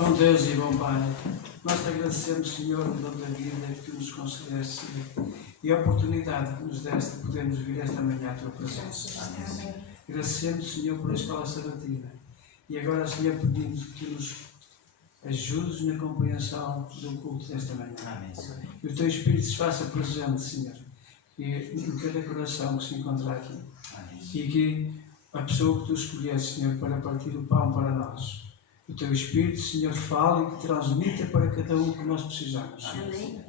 Bom Deus e bom Pai, nós te agradecemos, Senhor, o dom da vida que tu nos concedeste, Senhor, e a oportunidade que nos deste de podermos vir esta manhã à tua presença. Amém. Agradecemos, Senhor, por a escola sabatina. E agora, Senhor, pedimos que tu nos ajudes na compreensão do culto desta manhã. Amém. E o teu Espírito se faça presente, Senhor, em cada coração que se encontrar aqui. Amém. E que a pessoa que tu escolheste, Senhor, para partir o pão para nós, o teu Espírito, Senhor, fale e que transmita para cada um que nós precisamos. Amém.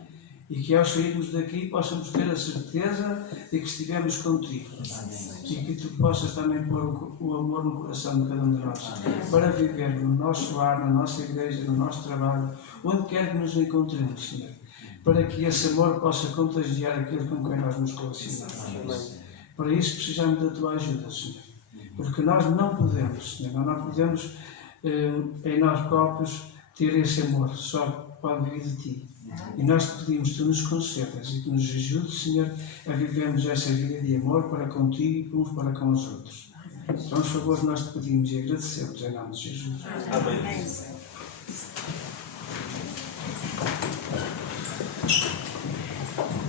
E que ao sairmos daqui possamos ter a certeza de que estivemos contigo. Amém. E que tu possas também pôr o amor no coração de cada um de nós. Amém. Para viver no nosso lar, na nossa igreja, no nosso trabalho, onde quer que nos encontremos, Senhor. Para que esse amor possa contagiar aquele com quem nós nos relacionamos. Para isso precisamos da tua ajuda, Senhor. Porque nós não podemos, Senhor, nós não podemos em nós próprios ter esse amor, só pode vir de ti. E nós te pedimos que tu nos concedas e que nos ajudes, Senhor, a vivermos essa vida de amor para contigo e uns para com os outros. Então, por favor, nós te pedimos e agradecemos em nome de Jesus. Amém.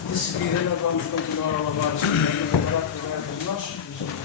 De seguida, nós vamos continuar a louvar o Senhor, agora através dos nossos Jesus.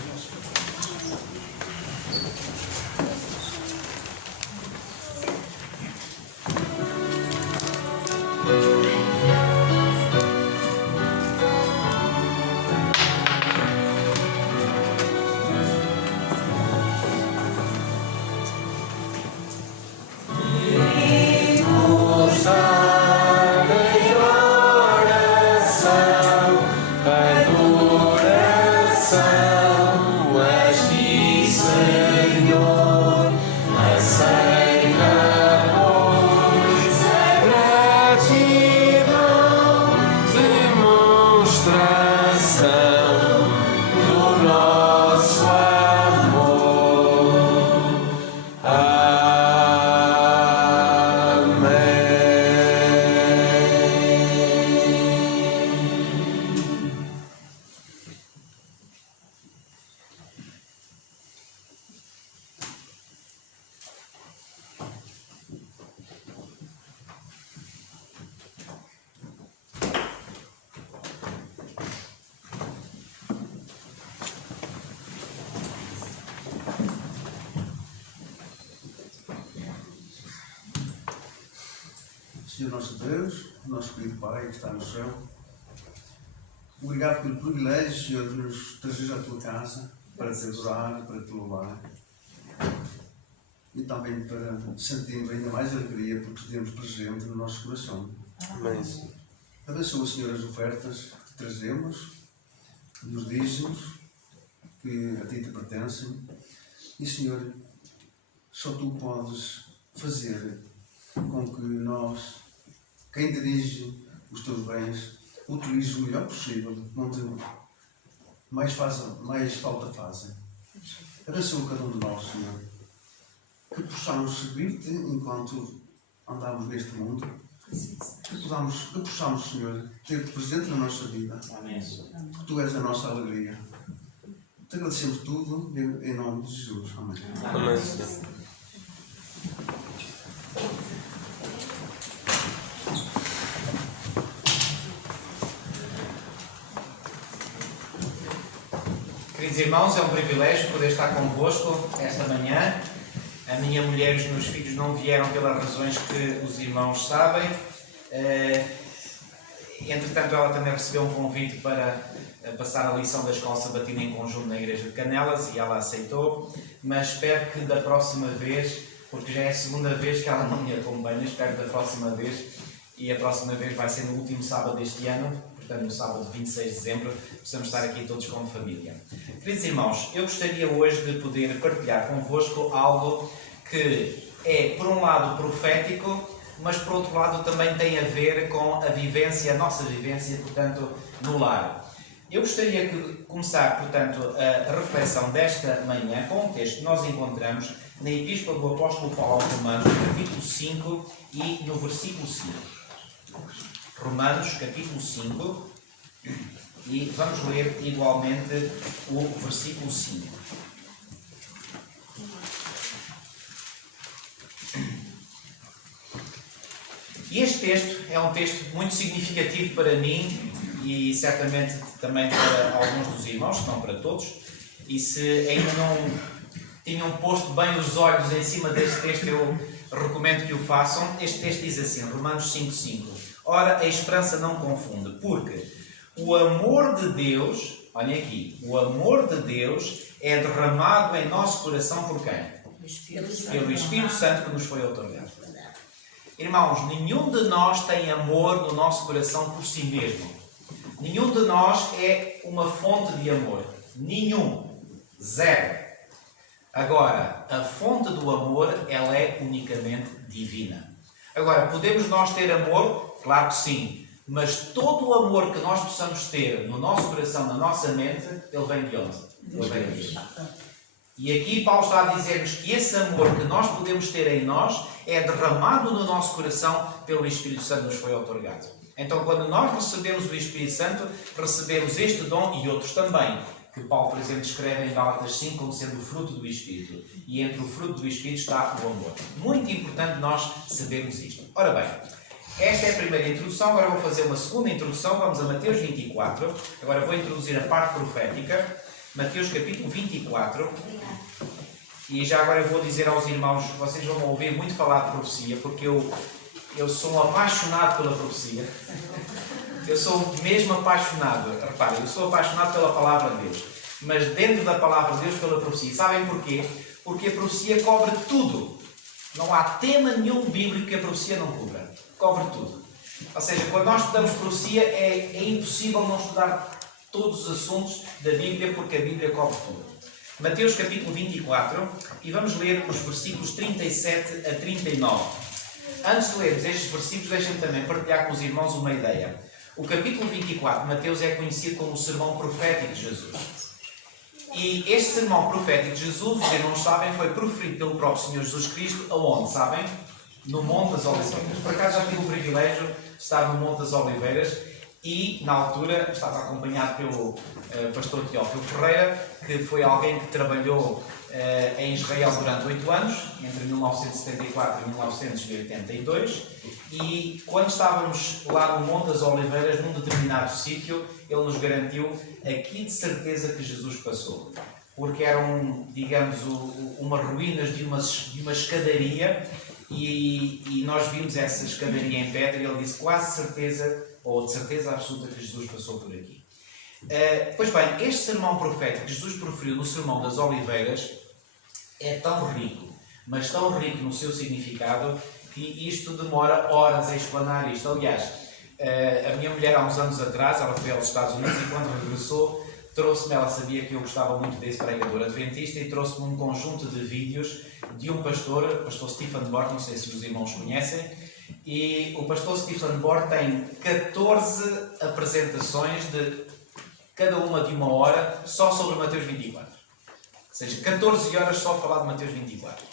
Senhor nosso Deus, nosso querido Pai que está no céu, obrigado pelo privilégio, Senhor, de nos trazer à tua casa para te adorar, para te louvar e também para sentirmos ainda mais alegria porque estivemos presente no nosso coração. Amém. Abençoa, Senhor, as ofertas que trazemos, nos dízimos que a ti te pertencem e, Senhor, só tu podes fazer com que nós, quem dirige os teus bens, utilize o melhor possível, onde mais falta fazem. Abençoa cada um de nós, Senhor, que possamos servir-te enquanto andamos neste mundo, que possamos, Senhor, ter-te presente na nossa vida, amém, que tu és a nossa alegria. Te agradecemos tudo em nome de Jesus. Amém. Amém, Senhor. Queridos irmãos, é um privilégio poder estar convosco esta manhã. A minha mulher e os meus filhos não vieram pelas razões que os irmãos sabem. Entretanto, ela também recebeu um convite para passar a lição da escola sabatina em conjunto na igreja de Canelas e ela aceitou. Mas espero que da próxima vez, porque já é a segunda vez que ela não me acompanha, espero que da próxima vez, e a próxima vez vai ser no último sábado deste ano, portanto no sábado 26 de dezembro, possamos estar aqui todos como família. Queridos irmãos, eu gostaria hoje de poder partilhar convosco algo que é, por um lado, profético, mas por outro lado também tem a ver com a vivência, a nossa vivência, portanto, no lar. Eu gostaria de começar, portanto, a reflexão desta manhã com um texto que nós encontramos na Epístola do Apóstolo Paulo aos Romanos, capítulo 5 e no versículo 5. Romanos, capítulo 5, e vamos ler igualmente o versículo 5. E este texto é um texto muito significativo para mim e certamente também para alguns dos irmãos, se não para todos. E se ainda não tinham posto bem os olhos em cima deste texto, eu recomendo que o façam. Este texto diz assim, Romanos 5,5. Ora, a esperança não confunde, porque o amor de Deus, olhem aqui, o amor de Deus é derramado em nosso coração por quem? Pelo Espírito Santo que nos foi outorgado. Irmãos, nenhum de nós tem amor no nosso coração por si mesmo. Nenhum de nós é uma fonte de amor. Nenhum. Zero. Agora, a fonte do amor, ela é unicamente divina. Agora, podemos nós ter amor? Claro que sim. Mas todo o amor que nós possamos ter no nosso coração, na nossa mente, ele vem de onde? Ele vem de Deus. E aqui Paulo está a dizer-nos que esse amor que nós podemos ter em nós é derramado no nosso coração pelo Espírito Santo que nos foi outorgado. Então, quando nós recebemos o Espírito Santo, recebemos este dom e outros também, que Paulo, por exemplo, escreve em Gálatas 5 como sendo o fruto do Espírito. E entre o fruto do Espírito está o amor. Muito importante nós sabermos isto. Ora bem, esta é a primeira introdução. Agora vou fazer uma segunda introdução. Vamos a Mateus 24. Agora vou introduzir a parte profética. Mateus capítulo 24. E já agora eu vou dizer aos irmãos, vocês vão ouvir muito falar de profecia, porque eu sou um apaixonado pela profecia. Eu sou mesmo apaixonado. Reparem, eu sou apaixonado pela palavra de Deus. Mas dentro da palavra de Deus, pela profecia. Sabem porquê? Porque a profecia cobre tudo. Não há tema nenhum bíblico que a profecia não cubra. Cobre tudo. Ou seja, quando nós estudamos profecia, é impossível não estudar todos os assuntos da Bíblia, porque a Bíblia cobre tudo. Mateus capítulo 24, e vamos ler os versículos 37 a 39. Antes de lermos estes versículos, deixem-me também partilhar com os irmãos uma ideia. O capítulo 24 de Mateus é conhecido como o sermão profético de Jesus. E este sermão profético de Jesus, os irmãos sabem, foi proferido pelo próprio Senhor Jesus Cristo, aonde, sabem? No Monte das Oliveiras. Por acaso já tive o privilégio de estar no Monte das Oliveiras e, na altura, estava acompanhado pelo pastor Teófilo Ferreira, que foi alguém que trabalhou em Israel durante 8 anos, entre 1974 e 1982, e quando estávamos lá no Monte das Oliveiras, num determinado sítio, ele nos garantiu aqui de certeza que Jesus passou. Porque eram, digamos, umas ruínas de uma escadaria, e nós vimos essa escadaria em pedra, e ele disse quase certeza, ou de certeza absoluta, que Jesus passou por aqui. Pois bem, este sermão profético que Jesus proferiu no Sermão das Oliveiras é tão rico, mas tão rico no seu significado, que isto demora horas a explanar isto. Aliás, a minha mulher há uns anos atrás, ela foi aos Estados Unidos e quando regressou, trouxe-me, ela sabia que eu gostava muito desse pregador adventista, e trouxe-me um conjunto de vídeos de um pastor, o pastor Stephen Bort, não sei se os irmãos conhecem, e o pastor Stephen Bort tem 14 apresentações de cada uma de 1 hora só sobre Mateus 24. Ou seja, 14 horas só a falar de Mateus 24.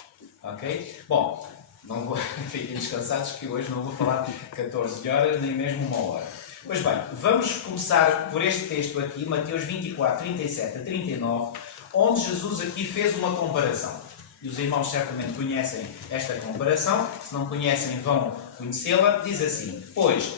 Ok? Bom, não vou, fiquem descansados que hoje não vou falar 14 horas, nem mesmo 1 hora. Pois bem, vamos começar por este texto aqui, Mateus 24, 37 a 39, onde Jesus aqui fez uma comparação. E os irmãos certamente conhecem esta comparação, se não conhecem vão conhecê-la. Diz assim: pois,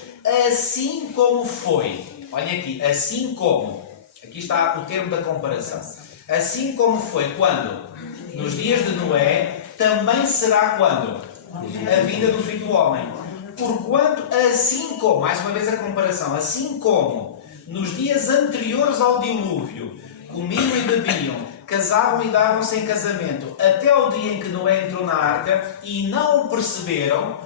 assim como foi, olhem aqui, assim como, aqui está o termo da comparação, assim como foi quando, nos dias de Noé, também será quando? A vinda do Filho do Homem. Porquanto, assim como, mais uma vez a comparação, assim como nos dias anteriores ao dilúvio, comiam e bebiam, casavam e davam-se em casamento, até ao dia em que Noé entrou na arca e não perceberam,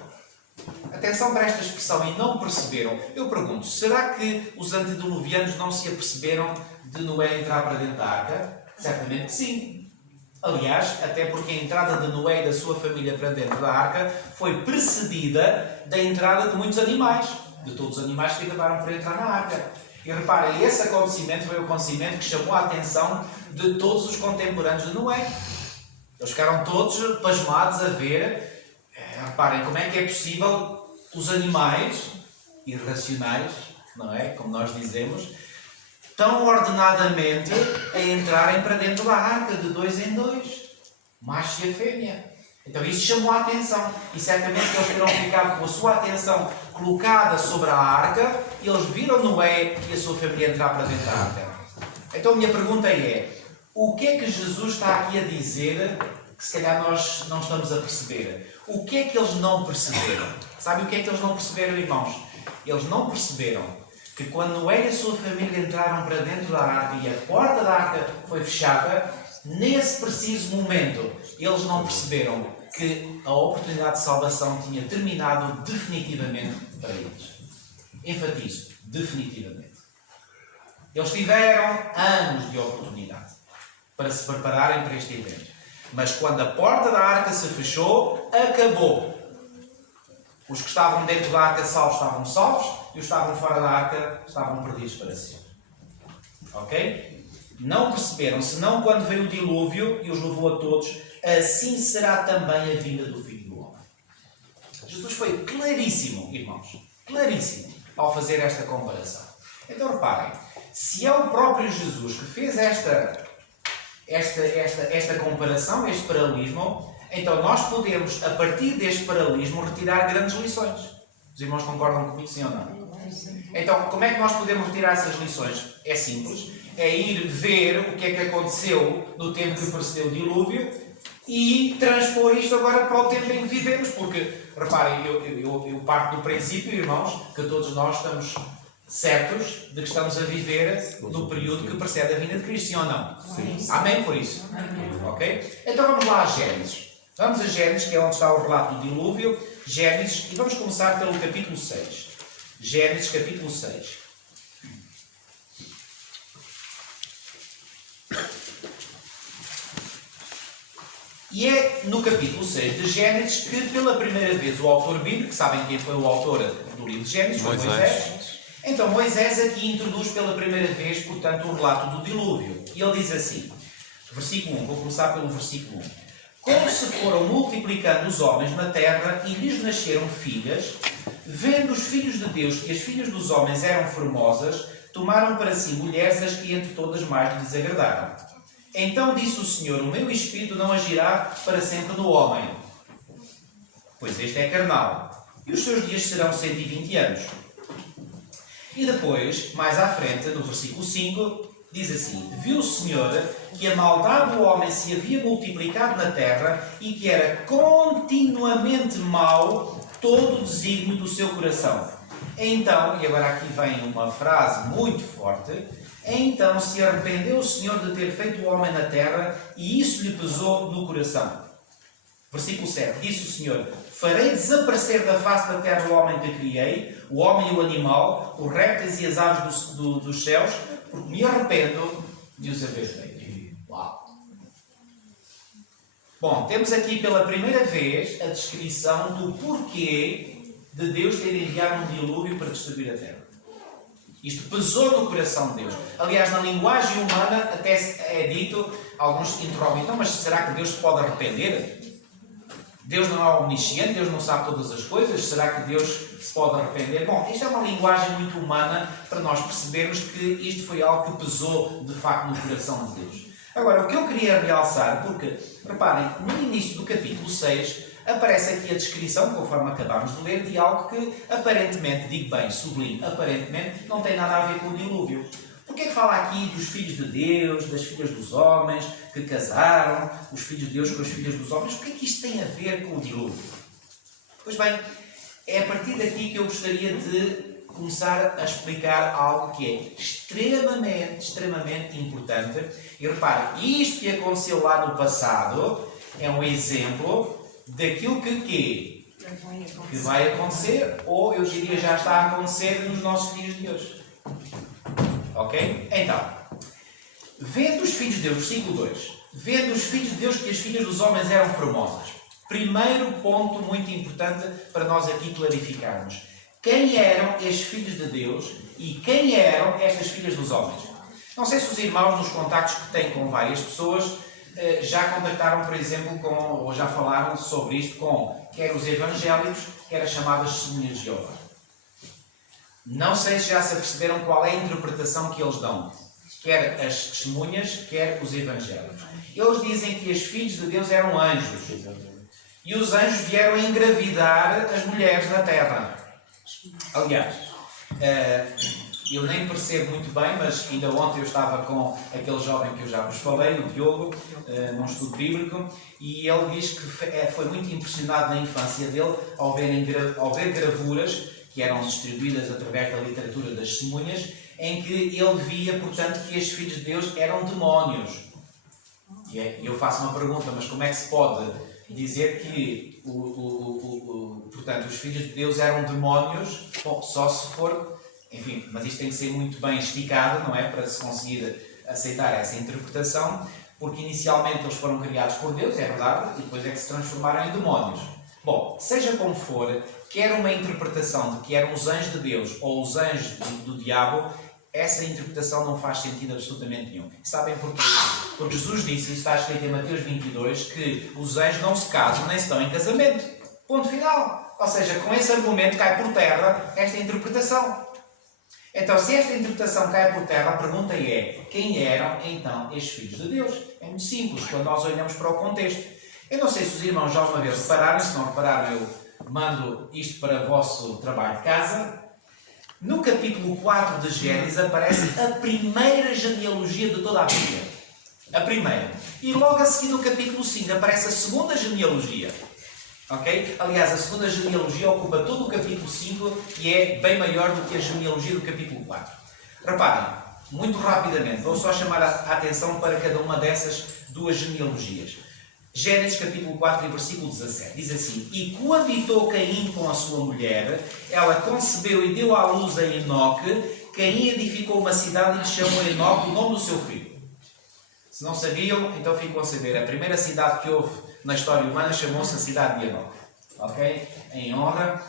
atenção para esta expressão, e não perceberam, eu pergunto, será que os antediluvianos não se aperceberam de Noé entrar para dentro da arca? Certamente que sim. Aliás, até porque a entrada de Noé e da sua família para dentro da arca foi precedida da entrada de muitos animais, de todos os animais que acabaram por entrar na arca. E reparem, esse acontecimento foi o acontecimento que chamou a atenção de todos os contemporâneos de Noé. Eles ficaram todos pasmados a ver, reparem, como é que é possível os animais irracionais, não é? Como nós dizemos, tão ordenadamente a entrarem para dentro da arca, de 2 em 2, macho e a fêmea. Então isso chamou a atenção e certamente eles terão ficado com a sua atenção colocada sobre a arca e eles viram Noé e a sua família entrar para dentro da arca. Então a minha pergunta é, o que é que Jesus está aqui a dizer que se calhar nós não estamos a perceber? O que é que eles não perceberam? Sabe o que é que eles não perceberam, irmãos? Eles não perceberam que quando Noé e a sua família entraram para dentro da arca e a porta da arca foi fechada, nesse preciso momento, eles não perceberam que a oportunidade de salvação tinha terminado definitivamente para eles. Enfatizo, definitivamente. Eles tiveram anos de oportunidade para se prepararem para este evento. Mas quando a porta da arca se fechou, acabou. Os que estavam dentro da arca salvos estavam salvos e os que estavam fora da arca estavam perdidos para sempre. Ok? Não perceberam, senão quando veio o dilúvio e os levou a todos, assim será também a vinda do Filho do Homem. Jesus foi claríssimo, irmãos, claríssimo, ao fazer esta comparação. Então reparem, se é o próprio Jesus que fez esta comparação, este paralelismo, então nós podemos, a partir deste paralelismo, retirar grandes lições. Os irmãos concordam comigo, sim ou não? Então, como é que nós podemos retirar essas lições? É simples. É ir ver o que é que aconteceu no tempo que precedeu o dilúvio e transpor isto agora para o tempo em que vivemos. Porque, reparem, eu parto do princípio, irmãos, que todos nós estamos certos de que estamos a viver no período que precede a vinda de Cristo, sim ou não? Sim. Amém por isso? Amém. Ok? Então vamos lá a Gênesis. Vamos a Gênesis, que é onde está o relato do dilúvio. Gênesis, e vamos começar pelo capítulo 6. Gênesis, capítulo 6. E é no capítulo 6 de Gênesis que, pela primeira vez, o autor bíblico, sabem quem foi o autor do livro de Gênesis? Foi Moisés. Então, Moisés aqui introduz pela primeira vez, portanto, o relato do dilúvio. E ele diz assim, versículo 1, vou começar pelo versículo 1. Como se foram multiplicando os homens na terra e lhes nasceram filhas, vendo os filhos de Deus que as filhas dos homens eram formosas, tomaram para si mulheres as que entre todas mais lhes agradaram. Então disse o Senhor, o meu espírito não agirá para sempre no homem, pois este é carnal, e os seus dias serão 120 anos. E depois, mais à frente, no versículo 5, diz assim, viu o Senhor que a maldade do homem se havia multiplicado na terra e que era continuamente mau todo o desígnio do seu coração. Então, e agora aqui vem uma frase muito forte, então se arrependeu o Senhor de ter feito o homem na terra e isso lhe pesou no coração. Versículo 7, disse o Senhor, farei desaparecer da face da terra o homem que criei, o homem e o animal, os répteis e as aves dos céus, porque me arrependo de os haver feito. Uau! Bom, temos aqui pela primeira vez a descrição do porquê de Deus ter enviado um dilúvio para destruir a terra. Isto pesou no coração de Deus. Aliás, na linguagem humana até é dito, alguns interrogam, então, mas será que Deus se pode arrepender? Deus não é omnisciente, Deus não sabe todas as coisas, será que Deus se pode arrepender? Bom, isto é uma linguagem muito humana para nós percebermos que isto foi algo que pesou de facto no coração de Deus. Agora, o que eu queria realçar, porque, reparem, no início do capítulo 6, aparece aqui a descrição, conforme acabámos de ler, de algo que aparentemente, digo bem, sublinho, aparentemente não tem nada a ver com o dilúvio. Porquê que fala aqui dos filhos de Deus, das filhas dos homens, que casaram, os filhos de Deus com as filhas dos homens? Porquê que isto tem a ver com o dilúvio? Pois bem, é a partir daqui que eu gostaria de começar a explicar algo que é extremamente importante. E reparem, isto que aconteceu lá no passado é um exemplo daquilo que vai acontecer, ou eu diria já está a acontecer nos nossos dias de hoje. Ok? Então, vendo os filhos de Deus, versículo 2, vendo os filhos de Deus que as filhas dos homens eram formosas. Primeiro ponto muito importante para nós aqui clarificarmos. Quem eram estes filhos de Deus e quem eram estas filhas dos homens? Não sei se os irmãos, nos contactos que têm com várias pessoas, já contactaram, por exemplo, ou já falaram sobre isto com quer os evangélicos, quer as chamadas testemunhas de Jeová. Não sei se já se aperceberam qual é a interpretação que eles dão. Quer as testemunhas, quer os evangélicos. Eles dizem que os filhos de Deus eram anjos. E os anjos vieram engravidar as mulheres na terra. Aliás, eu nem percebo muito bem, mas ainda ontem eu estava com aquele jovem que eu já vos falei, o Diogo, num estudo bíblico, e ele diz que foi muito impressionado na infância dele ao ver gravuras que eram distribuídas através da literatura das testemunhas, em que ele via, portanto, que estes filhos de Deus eram demónios. E eu faço uma pergunta, mas como é que se pode dizer que portanto, os filhos de Deus eram demónios? Bom, só se for, enfim, mas isto tem que ser muito bem esticado, não é? Para se conseguir aceitar essa interpretação, porque inicialmente eles foram criados por Deus, é verdade, e depois é que se transformaram em demónios. Bom, seja como for, quer uma interpretação de que eram os anjos de Deus ou os anjos do diabo, essa interpretação não faz sentido absolutamente nenhum. Sabem porquê? Porque Jesus disse, está escrito em Mateus 22, que os anjos não se casam nem se dão em casamento. Ponto final. Ou seja, com esse argumento cai por terra esta interpretação. Então, se esta interpretação cai por terra, a pergunta é, quem eram então estes filhos de Deus? É muito simples, quando nós olhamos para o contexto. Eu não sei se os irmãos já uma vez repararam, se não repararam, eu mando isto para o vosso trabalho de casa. No capítulo 4 de Gênesis aparece a primeira genealogia de toda a Bíblia. A primeira. E logo a seguir no capítulo 5 aparece a segunda genealogia. Okay? Aliás, a segunda genealogia ocupa todo o capítulo 5 e é bem maior do que a genealogia do capítulo 4. Reparem, muito rapidamente, vou só chamar a atenção para cada uma dessas duas genealogias. Gênesis capítulo 4 e versículo 17, diz assim: E coabitou Caim com a sua mulher, ela concebeu e deu à luz a Enoque. Caim edificou uma cidade e lhe chamou Enoque o nome do seu filho. Se não sabiam, então ficam a saber. A primeira cidade que houve na história humana chamou-se a cidade de Enoque. Ok? Em honra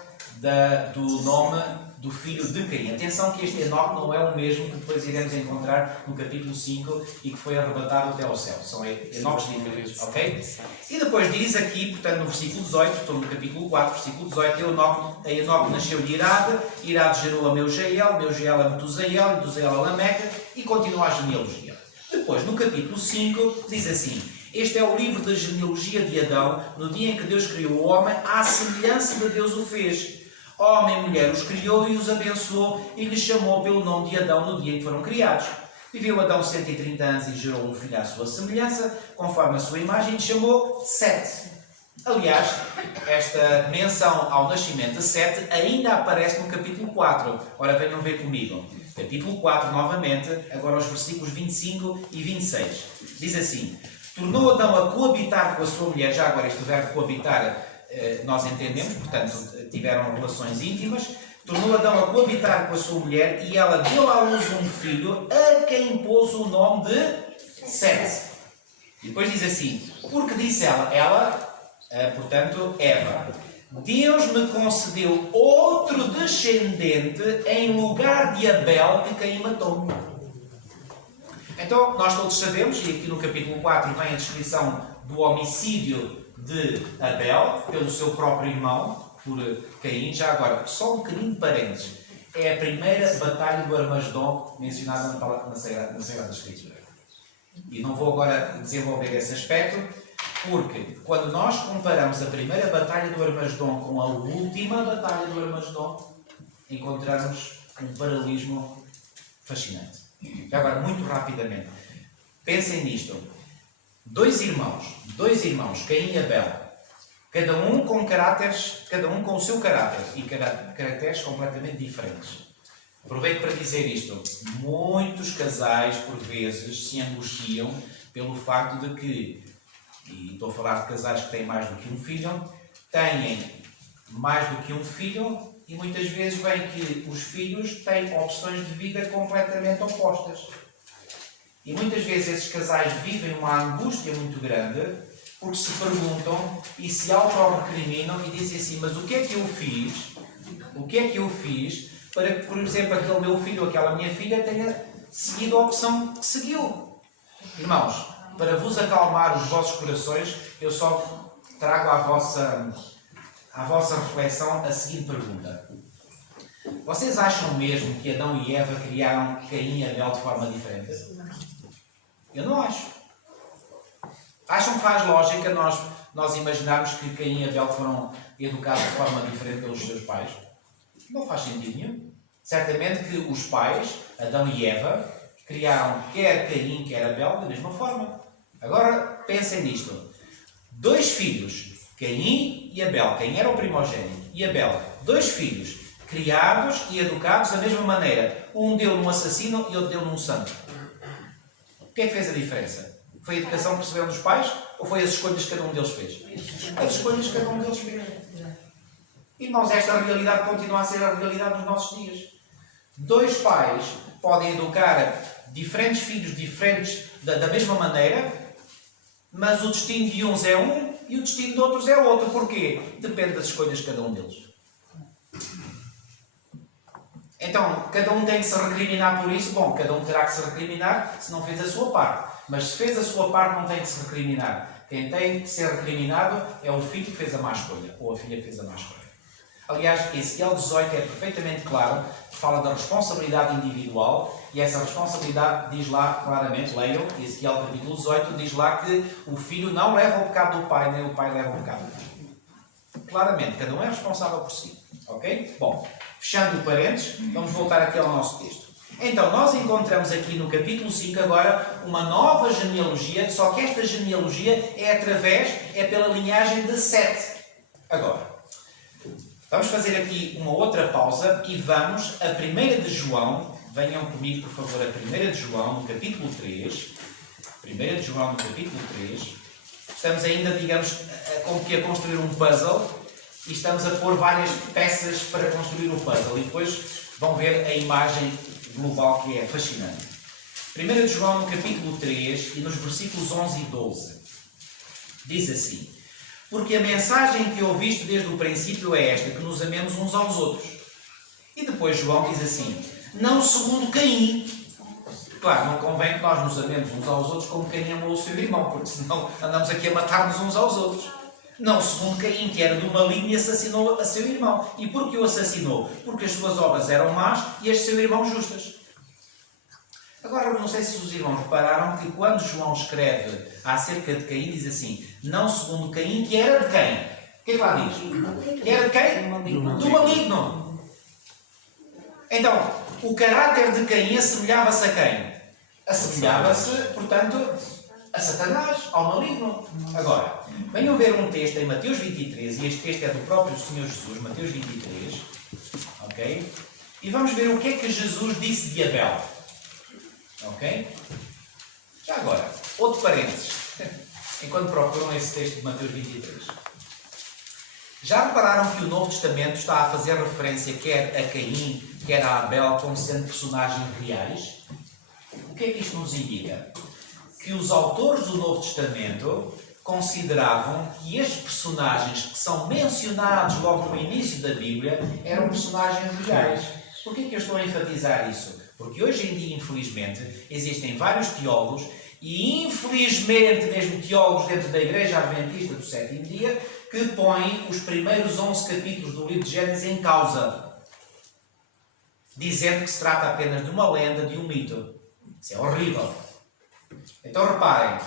do nome do filho de Caim. Atenção que este Enoque não é o mesmo que depois iremos encontrar no capítulo 5 e que foi arrebatado até ao céu. São Enoques diferentes, ok? E depois diz aqui, portanto, no versículo 18, estou no capítulo 4, versículo 18, a Enoque nasceu de Irade, Irade gerou a Meujael, Meujael a Metusael, Metusael a Lameca, e continua a genealogia. Depois, no capítulo 5, diz assim: Este é o livro da genealogia de Adão, no dia em que Deus criou o homem, à semelhança de Deus o fez. Homem e mulher os criou e os abençoou e lhes chamou pelo nome de Adão no dia em que foram criados. Viveu Adão 130 anos e gerou um filho à sua semelhança, conforme a sua imagem, e lhe chamou Sete. Aliás, esta menção ao nascimento de Sete ainda aparece no capítulo 4. Ora, venham ver comigo. Capítulo 4, novamente, agora os versículos 25 e 26. Diz assim: Tornou Adão a coabitar com a sua mulher. Já agora este verbo coabitar nós entendemos, portanto, tiveram relações íntimas. Tornou Adão a coabitar com a sua mulher e ela deu à luz um filho a quem pôs o nome de Sete. E depois diz assim: Porque disse ela, portanto, Eva, Deus me concedeu outro descendente em lugar de Abel que Caim matou. Então, nós todos sabemos, e aqui no capítulo 4 vem a descrição do homicídio de Abel pelo seu próprio irmão, por Caim. Já agora, só um bocadinho de parênteses. É a primeira batalha do Armagedon mencionada na Sagrada Escritura. E não vou agora desenvolver esse aspecto, porque quando nós comparamos a primeira batalha do Armagedon com a última batalha do Armagedon, encontramos um paralelismo fascinante. Já agora, muito rapidamente, pensem nisto. Dois irmãos, Caim e Abel, cada um com o seu caráter e caracteres completamente diferentes. Aproveito para dizer isto: muitos casais, por vezes, se angustiam pelo facto de que, e estou a falar de casais que têm mais do que um filho, têm mais do que um filho e muitas vezes veem que os filhos têm opções de vida completamente opostas. E muitas vezes esses casais vivem uma angústia muito grande porque se perguntam e se auto-recriminam e dizem assim: mas o que é que eu fiz? O que é que eu fiz para que, por exemplo, aquele meu filho ou aquela minha filha tenha seguido a opção que seguiu? Irmãos, para vos acalmar os vossos corações, eu só trago à vossa reflexão a seguinte pergunta: vocês acham mesmo que Adão e Eva criaram Caim e Abel de forma diferente? Eu não acho. Acham que faz lógica nós imaginarmos que Caim e Abel foram educados de forma diferente pelos seus pais? Não faz sentido nenhum. Certamente que os pais, Adão e Eva, criaram quer Caim, quer Abel da mesma forma. Agora pensem nisto. 2 filhos, Caim e Abel. Caim era o primogênito. E Abel, 2 filhos, criados e educados da mesma maneira. Um deu num assassino e outro deu num santo. O que é que fez a diferença? Foi a educação que receberam dos pais ou foi as escolhas que cada um deles fez? As escolhas que cada um deles fez. E nós, esta realidade continua a ser a realidade dos nossos dias. 2 pais podem educar diferentes filhos diferentes da mesma maneira, mas o destino de uns é um e o destino de outros é outro. Porquê? Depende das escolhas de cada um deles. Então, cada um tem que se recriminar por isso. Bom, cada um terá que se recriminar se não fez a sua parte. Mas se fez a sua parte, não tem que se recriminar. Quem tem que ser recriminado é o filho que fez a má escolha, ou a filha que fez a má escolha. Aliás, Ezequiel 18 é perfeitamente claro, fala da responsabilidade individual, e essa responsabilidade diz lá claramente, leiam, Ezequiel capítulo 18, diz lá que o filho não leva o pecado do pai, nem o pai leva o pecado do filho. Claramente, cada um é responsável por si. Ok? Bom, fechando o parênteses, vamos voltar aqui ao nosso texto. Então, nós encontramos aqui no capítulo 5 agora uma nova genealogia, só que esta genealogia é pela linhagem de Sete. Agora, vamos fazer aqui uma outra pausa e vamos a 1 de João. Venham comigo, por favor, a 1 de João, no capítulo 3. 1 de João, no capítulo 3. Estamos ainda, digamos, como que a construir um puzzle e estamos a pôr várias peças para construir o puzzle. E depois vão ver a imagem global que é fascinante. 1 de João, no capítulo 3 e nos versículos 11 e 12. Diz assim: porque a mensagem que ouviste desde o princípio é esta, que nos amemos uns aos outros. E depois João diz assim: não segundo Caim. Claro, não convém que nós nos amemos uns aos outros como Caim amou o seu irmão, porque senão andamos aqui a matar-nos uns aos outros. Não segundo Caim, que era do maligno e assassinou a seu irmão. E por que o assassinou? Porque as suas obras eram más e as de seu irmão justas. Agora, não sei se os irmãos repararam que quando João escreve acerca de Caim, diz assim: não segundo Caim, que era de quem? O que é que lá diz? Que era de quem? Do maligno. Então, o caráter de Caim assemelhava-se a quem? Assemelhava-se, portanto, a Satanás, ao maligno. Agora, venham ver um texto em Mateus 23, e este texto é do próprio Senhor Jesus, Mateus 23, ok? E vamos ver o que é que Jesus disse de Abel. Ok? Já agora, outro parênteses, enquanto procuram esse texto de Mateus 23. Já repararam que o Novo Testamento está a fazer referência quer a Caim, quer a Abel, como sendo personagens reais? O que é que isto nos indica? Que os autores do Novo Testamento consideravam que estes personagens que são mencionados logo no início da Bíblia eram personagens reais. Por que é que eu estou a enfatizar isso? Porque hoje em dia, infelizmente, existem vários teólogos e, infelizmente, mesmo teólogos dentro da Igreja Adventista do Sétimo Dia, que põem os primeiros 11 capítulos do livro de Gênesis em causa, dizendo que se trata apenas de uma lenda, de um mito. Isso é horrível. Então, reparem,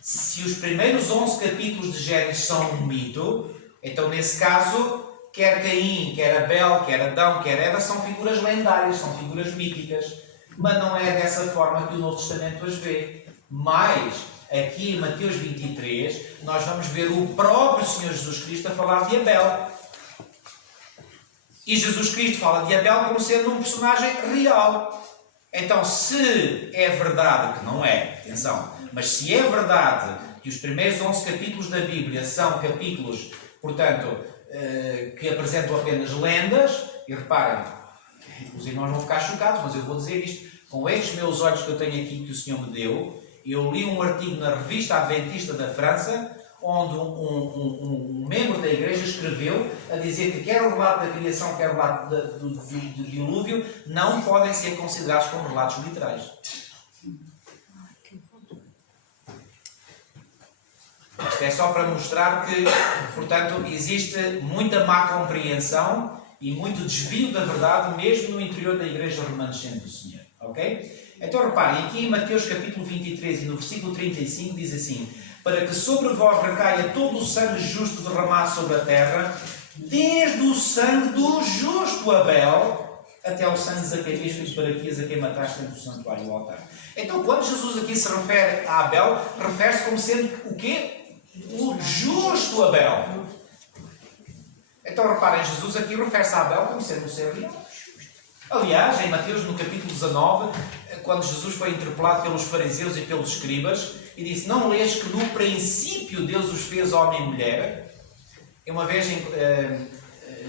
se os primeiros 11 capítulos de Gênesis são um mito, então, nesse caso, quer Caim, quer Abel, quer Adão, quer Eva, são figuras lendárias, são figuras míticas. Mas não é dessa forma que o Novo Testamento as vê. Mas, aqui em Mateus 23, nós vamos ver o próprio Senhor Jesus Cristo a falar de Abel. E Jesus Cristo fala de Abel como sendo um personagem real. Então, se é verdade, que não é, atenção, mas se é verdade que os primeiros 11 capítulos da Bíblia são capítulos, portanto, que apresentam apenas lendas, e reparem, os irmãos vão ficar chocados, mas eu vou dizer isto, com estes meus olhos que eu tenho aqui, que o Senhor me deu, eu li um artigo na Revista Adventista da França, onde um membro da igreja escreveu a dizer que quer o relato da criação, quer o relato do dilúvio, não podem ser considerados como relatos literais. Isto é só para mostrar que, portanto, existe muita má compreensão e muito desvio da verdade, mesmo no interior da igreja remanescente do Senhor. Ok? Então reparem, aqui em Mateus capítulo 23 e no versículo 35 diz assim: para que sobre vós recaia todo o sangue justo derramado sobre a terra, desde o sangue do justo Abel até ao sangue de Zacarias, filho de Baraquias, a quem mataste entre o santuário e o altar. Então, quando Jesus aqui se refere a Abel, refere-se como sendo o quê? O justo Abel. Então, reparem, Jesus aqui refere-se a Abel como sendo o ser real. Aliás, em Mateus, no capítulo 19, quando Jesus foi interpelado pelos fariseus e pelos escribas, e disse: não lês que no princípio Deus os fez homem e mulher? Eu uma vez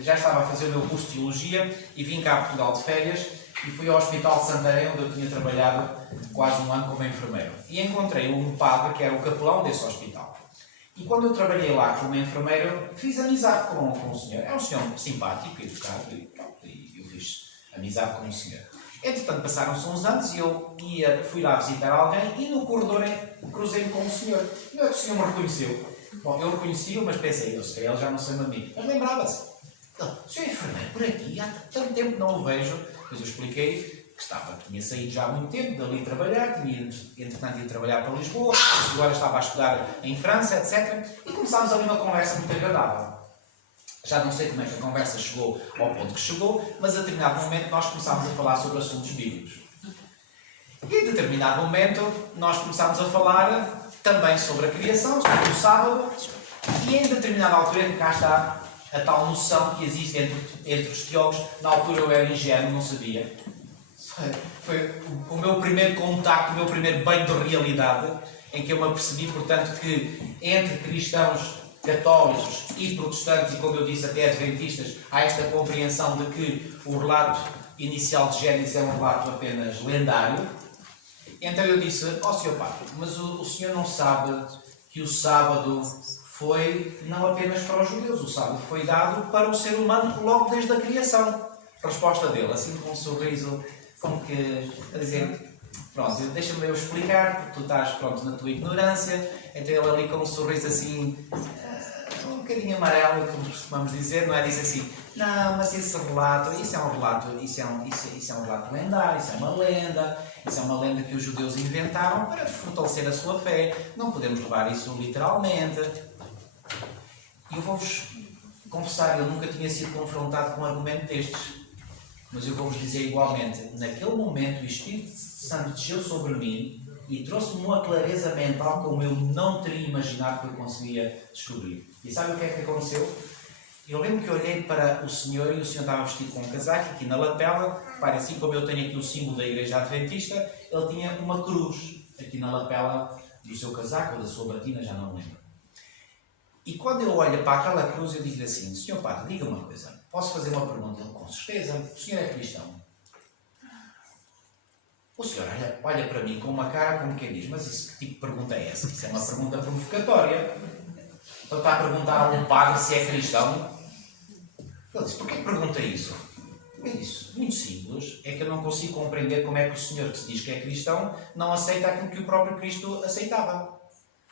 já estava a fazer o meu curso de Teologia e vim cá a Portugal de férias e fui ao Hospital de Santarém, onde eu tinha trabalhado quase um ano como enfermeiro. E encontrei um padre que era o capelão desse hospital. E quando eu trabalhei lá como enfermeiro, fiz amizade com o senhor. É um senhor simpático, educado, e eu fiz amizade com o senhor. Entretanto, passaram-se uns anos e eu fui lá visitar alguém e no corredor cruzei-me com o senhor. Não é que o senhor me reconheceu. Bom, eu reconheci-o, mas pensei, ele já não se lembra de mim. Mas lembrava-se. O senhor é enfermeiro por aqui, há tanto tempo que não o vejo. Depois eu expliquei que tinha saído já há muito tempo dali trabalhar, tinha entretanto ido trabalhar para Lisboa, agora estava a estudar em França, etc. E começámos ali uma conversa muito agradável. Já não sei como é que a conversa chegou ao ponto que chegou, mas a determinado momento nós começámos a falar sobre assuntos bíblicos. E em determinado momento nós começámos a falar também sobre a criação, sobre o sábado, e em determinada altura, cá está a tal noção que existe entre os teólogos. Na altura eu era ingênuo, não sabia. Foi o meu primeiro contacto, o meu primeiro banho de realidade, em que eu me apercebi, portanto, que entre cristãos católicos e protestantes, e como eu disse, até adventistas, há esta compreensão de que o relato inicial de Gênesis é um relato apenas lendário. Então eu disse: Sr. Padre, mas o senhor não sabe que o sábado foi não apenas para os judeus, o sábado foi dado para o ser humano logo desde a criação. Resposta dele, assim com um sorriso, como que a dizer: pronto, deixa-me eu explicar, porque tu estás pronto na tua ignorância. Então ele ali com um sorriso assim, um bocadinho amarelo, como costumamos dizer, não é? Diz assim: não, mas esse relato, isso é um relato lendário, isso é uma lenda. Isso é uma lenda que os judeus inventaram para fortalecer a sua fé. Não podemos levar isso literalmente. E eu vou-vos confessar, eu nunca tinha sido confrontado com um argumento destes. Mas eu vou-vos dizer igualmente, naquele momento o Espírito Santo desceu sobre mim e trouxe-me uma clareza mental como eu não teria imaginado que eu conseguia descobrir. E sabe o que é que aconteceu? Eu lembro que eu olhei para o senhor e o senhor estava vestido com um casaco aqui na lapela. Repare, assim como eu tenho aqui o símbolo da Igreja Adventista, ele tinha uma cruz aqui na lapela do seu casaco ou da sua batina, já não me lembro. E quando eu olho para aquela cruz, eu digo assim: Senhor Padre, diga uma coisa, posso fazer uma pergunta? Ele: com certeza, o senhor é cristão? O senhor olha para mim com uma cara como quem diz: mas isso, que tipo de pergunta é essa? Isso é uma pergunta provocatória. Então está a perguntar a um padre se é cristão? Ele disse: porquê que pergunta isso? Eu disse: muito simples, é que eu não consigo compreender como é que o senhor que se diz que é cristão não aceita aquilo que o próprio Cristo aceitava.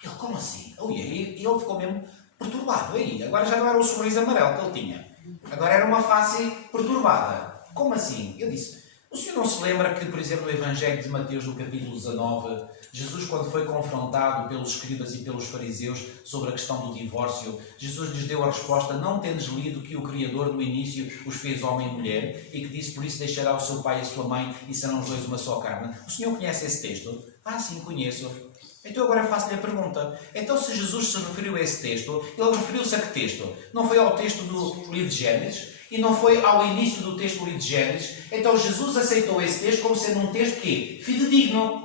Ele: como assim? E ele ficou mesmo perturbado. Agora já não era o sorriso amarelo que ele tinha. Agora era uma face perturbada. Como assim? Eu disse: o senhor não se lembra que, por exemplo, no Evangelho de Mateus, no capítulo 19, Jesus, quando foi confrontado pelos escribas e pelos fariseus sobre a questão do divórcio, Jesus lhes deu a resposta: não tendes lido que o Criador no início os fez homem e mulher, e que disse: por isso deixará o seu pai e a sua mãe, e serão os dois uma só carne? O senhor conhece esse texto? Ah, sim, conheço. Então agora faço-lhe a pergunta: então se Jesus se referiu a esse texto, ele referiu-se a que texto? Não foi ao texto do livro de Gênesis? E não foi ao início do texto do livro de Gênesis? Então Jesus aceitou esse texto como sendo um texto que fidedigno.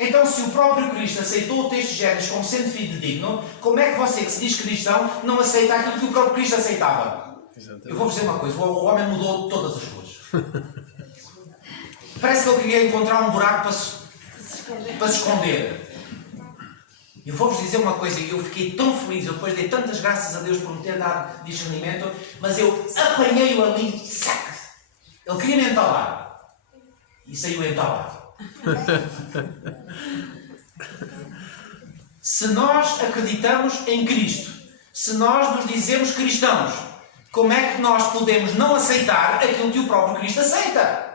Então, se o próprio Cristo aceitou o texto de Gênesis como sendo fidedigno, como é que você, que se diz cristão, não aceita aquilo que o próprio Cristo aceitava? Exatamente. Eu vou-vos dizer uma coisa: o homem mudou todas as coisas. Parece que ele queria encontrar um buraco para se esconder. Eu vou-vos dizer uma coisa: eu fiquei tão feliz, eu depois dei tantas graças a Deus por me ter dado discernimento, mas eu apanhei-o ali, sac! Ele queria me entalar. E saiu entalado. Se nós acreditamos em Cristo, se nós nos dizemos cristãos, como é que nós podemos não aceitar aquilo que o próprio Cristo aceita?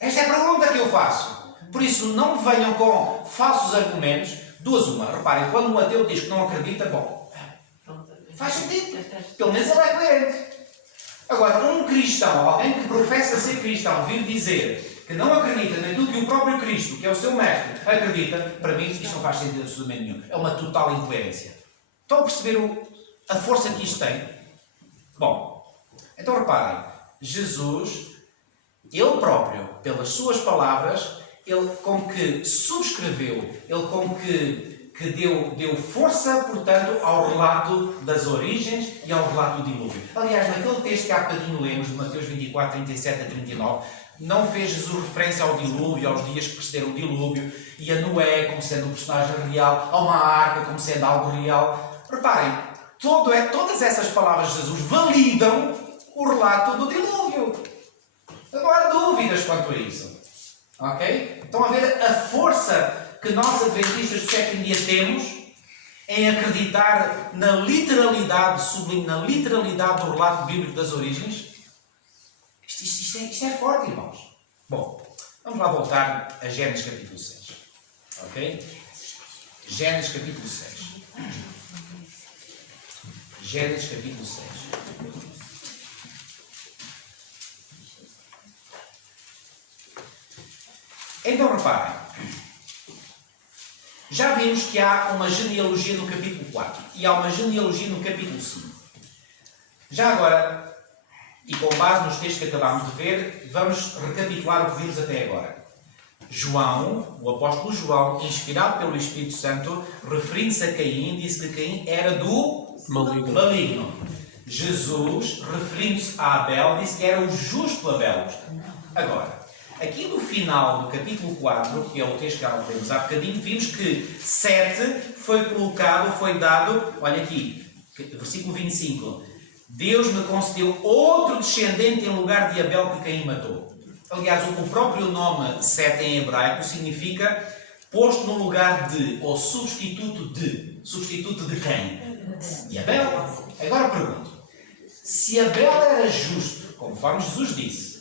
Esta é a pergunta que eu faço. Por isso, não venham com falsos argumentos. Duas uma. Reparem, quando um ateu diz que não acredita, bom, faz sentido. Pelo menos ele é coerente. Agora, um cristão, alguém que professa ser cristão, vir dizer que não acredita naquilo que o próprio Cristo, que é o seu mestre, acredita, para mim isto não faz sentido absolutamente nenhum. É uma total incoerência. Estão a perceber a força que isto tem? Bom, então reparem, Jesus, ele próprio, pelas suas palavras, ele como que subscreveu, ele como que deu força, portanto, ao relato das origens e ao relato do dilúvio. Aliás, naquele texto que há bocadinho lemos, de Mateus 24, 37 a 39, não fez Jesus referência ao dilúvio, aos dias que precederam o dilúvio, e a Noé como sendo um personagem real, a uma arca como sendo algo real. Reparem, todas essas palavras de Jesus validam o relato do dilúvio. Não há dúvidas quanto a isso. Ok? Estão a ver a força que nós, adventistas do sétimo dia, temos em acreditar na literalidade, sublinho, na literalidade do relato bíblico das origens? Isto é forte, irmãos. Bom, vamos lá voltar a Gênesis capítulo 6. Ok? Gênesis capítulo 6. Gênesis capítulo 6. Então reparem, já vimos que há uma genealogia no capítulo 4 e há uma genealogia no capítulo 5. Já agora, e com base nos textos que acabámos de ver, vamos recapitular o que vimos até agora. João, o apóstolo João, inspirado pelo Espírito Santo, referindo-se a Caim, disse que Caim era do maligno. Jesus, referindo-se a Abel, disse que era o justo Abel. Agora, aqui no final do capítulo 4, que é o texto que já lemos há bocadinho, vimos que 7 foi colocado, foi dado, olha aqui, versículo 25. Deus me concedeu outro descendente em lugar de Abel que Caim matou. Aliás, o próprio nome 7 em hebraico significa posto no lugar de, ou substituto de. Substituto de quem? De Abel. Agora pergunto, se Abel era justo, conforme Jesus disse,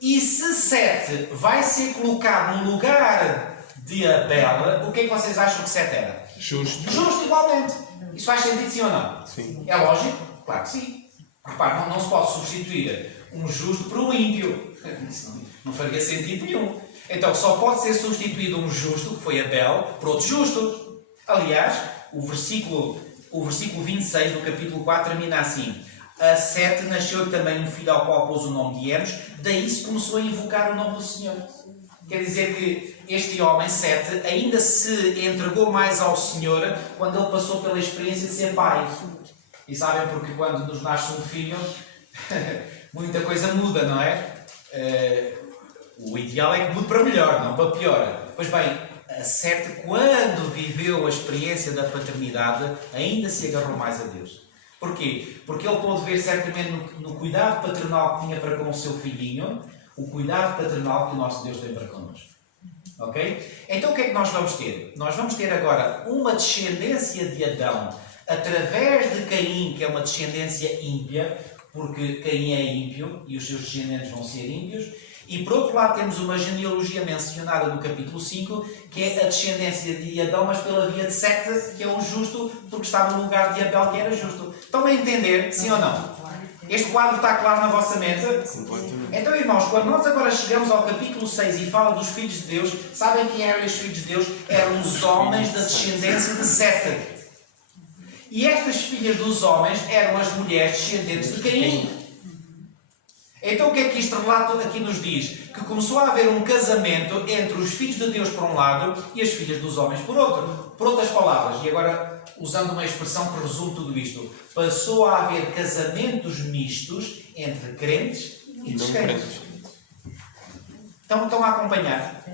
e se 7 vai ser colocado no lugar de Abel, o que é que vocês acham que 7 era? Justo. Justo, igualmente. Isso faz sentido, sim ou não? Sim. É lógico? Claro que sim. Repare, não se pode substituir um justo por um ímpio. Isso não faria sentido nenhum. Então, só pode ser substituído um justo, que foi Abel, por outro justo. Aliás, o versículo 26 do capítulo 4 termina assim. A 7 nasceu também um filho ao qual pôs o nome de Enos, daí se começou a invocar o nome do Senhor. Quer dizer que este homem, 7, ainda se entregou mais ao Senhor quando ele passou pela experiência de ser pai. E sabem porque quando nos nasce um filho, muita coisa muda, não é? O ideal é que mude para melhor, não para pior. Pois bem, a 7, quando viveu a experiência da paternidade, ainda se agarrou mais a Deus. Porquê? Porque ele pôde ver certamente no cuidado paternal que tinha para com o seu filhinho, o cuidado paternal que o nosso Deus tem para connosco. Ok? Então o que é que nós vamos ter? Nós vamos ter agora uma descendência de Adão através de Caim, que é uma descendência ímpia, porque Caim é ímpio e os seus descendentes vão ser ímpios. E por outro lado temos uma genealogia mencionada no capítulo 5, que é a descendência de Adão, mas pela via de 7, que é um justo, porque estava no lugar de Abel, que era justo. Estão a entender, sim ou não? Este quadro está claro na vossa mente? Então, irmãos, quando nós agora chegamos ao capítulo 6 e fala dos filhos de Deus, sabem quem eram os filhos de Deus? Eram os homens da descendência de 7. E estas filhas dos homens eram as mulheres descendentes de Caim. Então o que é que este relato aqui nos diz? Que começou a haver um casamento entre os filhos de Deus por um lado e as filhas dos homens por outro. Por outras palavras, e agora usando uma expressão que resume tudo isto, passou a haver casamentos mistos entre crentes e descrentes. Estão a acompanhar?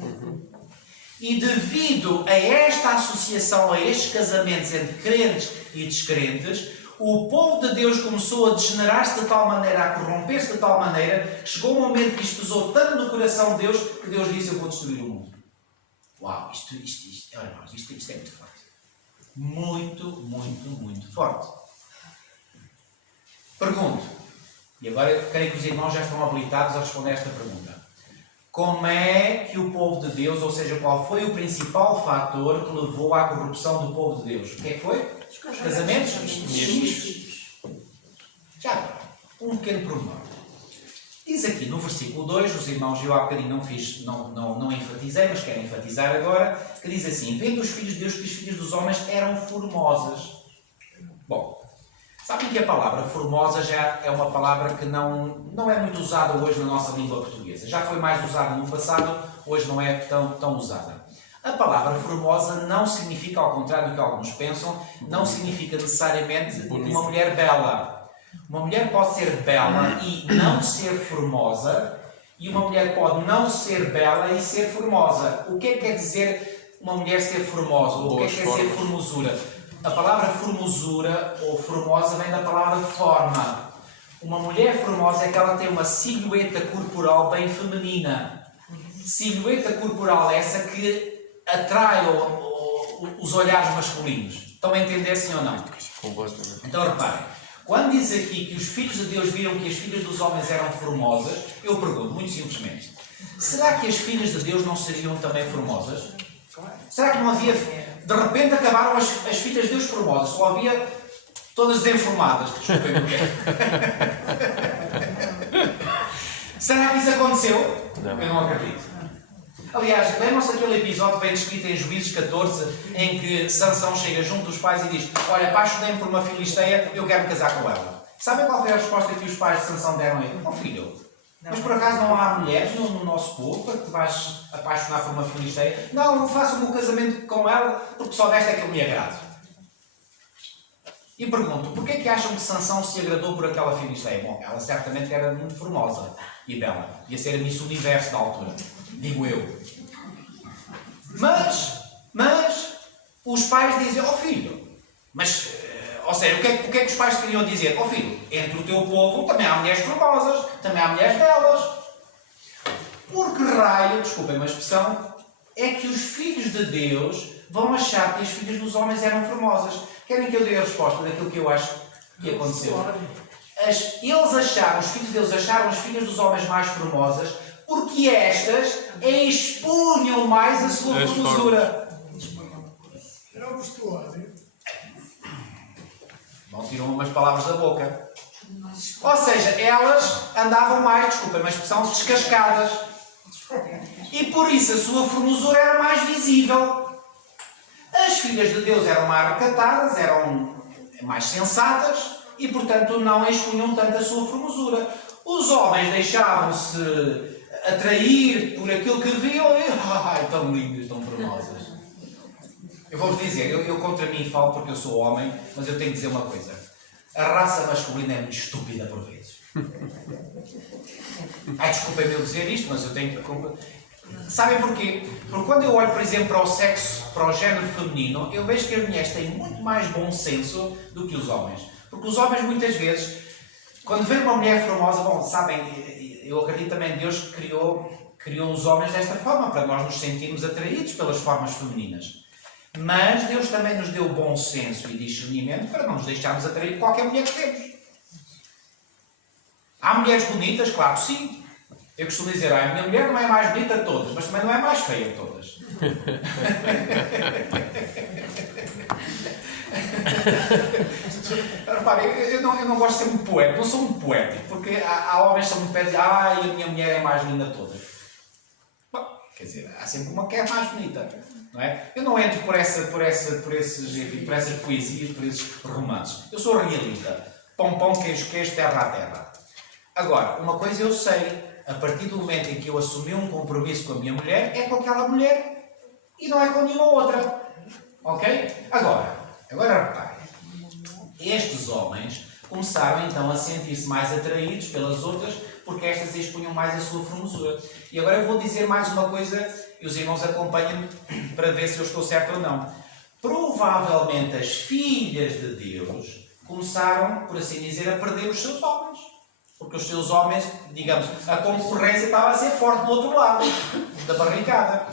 E devido a esta associação, a estes casamentos entre crentes e descrentes, o povo de Deus começou a degenerar-se de tal maneira, a corromper-se de tal maneira, que chegou um momento que isto pesou tanto no coração de Deus, que Deus disse: eu vou destruir o mundo. Uau, isto é muito forte. Muito, muito, muito forte. Pergunto, e agora creio que os irmãos já estão habilitados a responder esta pergunta. como é que o povo de Deus, ou seja, qual foi o principal fator que levou à corrupção do povo de Deus? O que é que foi? Casamentos? Já, um pequeno pormenor. Diz aqui no versículo 2, os irmãos, eu há bocadinho não enfatizei, mas quero enfatizar agora, que diz assim: vendo os filhos de Deus que os filhos dos homens eram formosas. Bom, sabem que a palavra formosa já é uma palavra que não é muito usada hoje na nossa língua portuguesa. Já foi mais usada no passado, hoje não é tão usada. A palavra formosa não significa, ao contrário do que alguns pensam, não significa necessariamente uma mulher bela. Uma mulher pode ser bela e não ser formosa, e uma mulher pode não ser bela e ser formosa. O que é que quer dizer uma mulher ser formosa? Ou o que é que quer dizer formosura? A palavra formosura ou formosa vem da palavra forma. Uma mulher formosa é que ela tem uma silhueta corporal bem feminina. Silhueta corporal essa que atrai os olhares masculinos. Estão a entender, sim ou não? Então reparem, quando diz aqui que os filhos de Deus viram que as filhas dos homens eram formosas, eu pergunto, muito simplesmente, será que as filhas de Deus não seriam também formosas? Será que não havia... De repente acabaram as filhas de Deus formosas, só havia todas desenformadas. Desculpem o quê? Será que isso aconteceu? Eu não acredito. Aliás, lembram-se daquele episódio que vem descrito em Juízes 14, em que Sansão chega junto dos pais e diz: olha, apaixonei-me por uma filisteia, eu quero me casar com ela. Sabem qual foi a resposta que os pais de Sansão deram a ele? Oh filho, mas por acaso não há mulheres no nosso povo para que te vais apaixonar por uma filisteia? Não faço o meu casamento com ela, porque só desta é que eu me agrado. E pergunto, porquê é que acham que Sansão se agradou por aquela filisteia? Bom, ela certamente era muito formosa e bela. Ia ser a Miss Universo da altura. Digo eu. Mas os pais dizem: oh filho, mas, ou seja, o que é que os pais queriam dizer? Oh filho, entre o teu povo também há mulheres formosas, também há mulheres belas. Por que raio, desculpem uma expressão, é que os filhos de Deus vão achar que as filhas dos homens eram formosas? Querem que eu dê a resposta daquilo que eu acho que aconteceu? Eles acharam, os filhos de Deus acharam as filhas dos homens mais formosas porque estas expunham mais a sua formosura. Era o vestuário. Não tiram umas palavras da boca. Ou seja, elas andavam mais, desculpem uma expressão, descascadas. E por isso a sua formosura era mais visível. As filhas de Deus eram mais recatadas, eram mais sensatas e, portanto, não expunham tanto a sua formosura. Os homens deixavam-se atrair por aquilo que viam e tão lindas, tão formosas. Eu vou-vos dizer, eu contra mim falo porque eu sou homem, mas eu tenho que dizer uma coisa: a raça masculina é muito estúpida por vezes. Desculpem-me eu dizer isto, mas eu tenho que... Sabem porquê? Porque quando eu olho, por exemplo, para o sexo, para o género feminino, eu vejo que as mulheres têm muito mais bom senso do que os homens. Porque os homens, muitas vezes, quando vêem uma mulher formosa, bom, sabem, eu acredito também que Deus criou os homens desta forma, para nós nos sentirmos atraídos pelas formas femininas. Mas Deus também nos deu bom senso e discernimento para não nos deixarmos atrair por qualquer mulher que temos. Há mulheres bonitas? Claro, sim. Eu costumo dizer, a minha mulher não é mais bonita de todas, mas também não é mais feia de todas. Reparem, eu não gosto de ser muito poético, não sou muito poético, porque há homens que são muito poéticos, a minha mulher é mais linda de todas. Bom, quer dizer, há sempre uma que é mais bonita, não é? Eu não entro por essas poesias, por esses romances. Eu sou realista. Pão, pão, queijo, queijo, terra a terra. Agora, uma coisa eu sei, a partir do momento em que eu assumi um compromisso com a minha mulher, é com aquela mulher e não é com nenhuma outra. Ok? Agora reparem. Estes homens começaram então a sentir-se mais atraídos pelas outras porque estas expunham mais a sua formosura. E agora eu vou dizer mais uma coisa e os irmãos acompanham-me para ver se eu estou certo ou não. Provavelmente as filhas de Deus começaram, por assim dizer, a perder os seus homens. Porque os seus homens, digamos, a concorrência estava a ser forte do outro lado da barricada.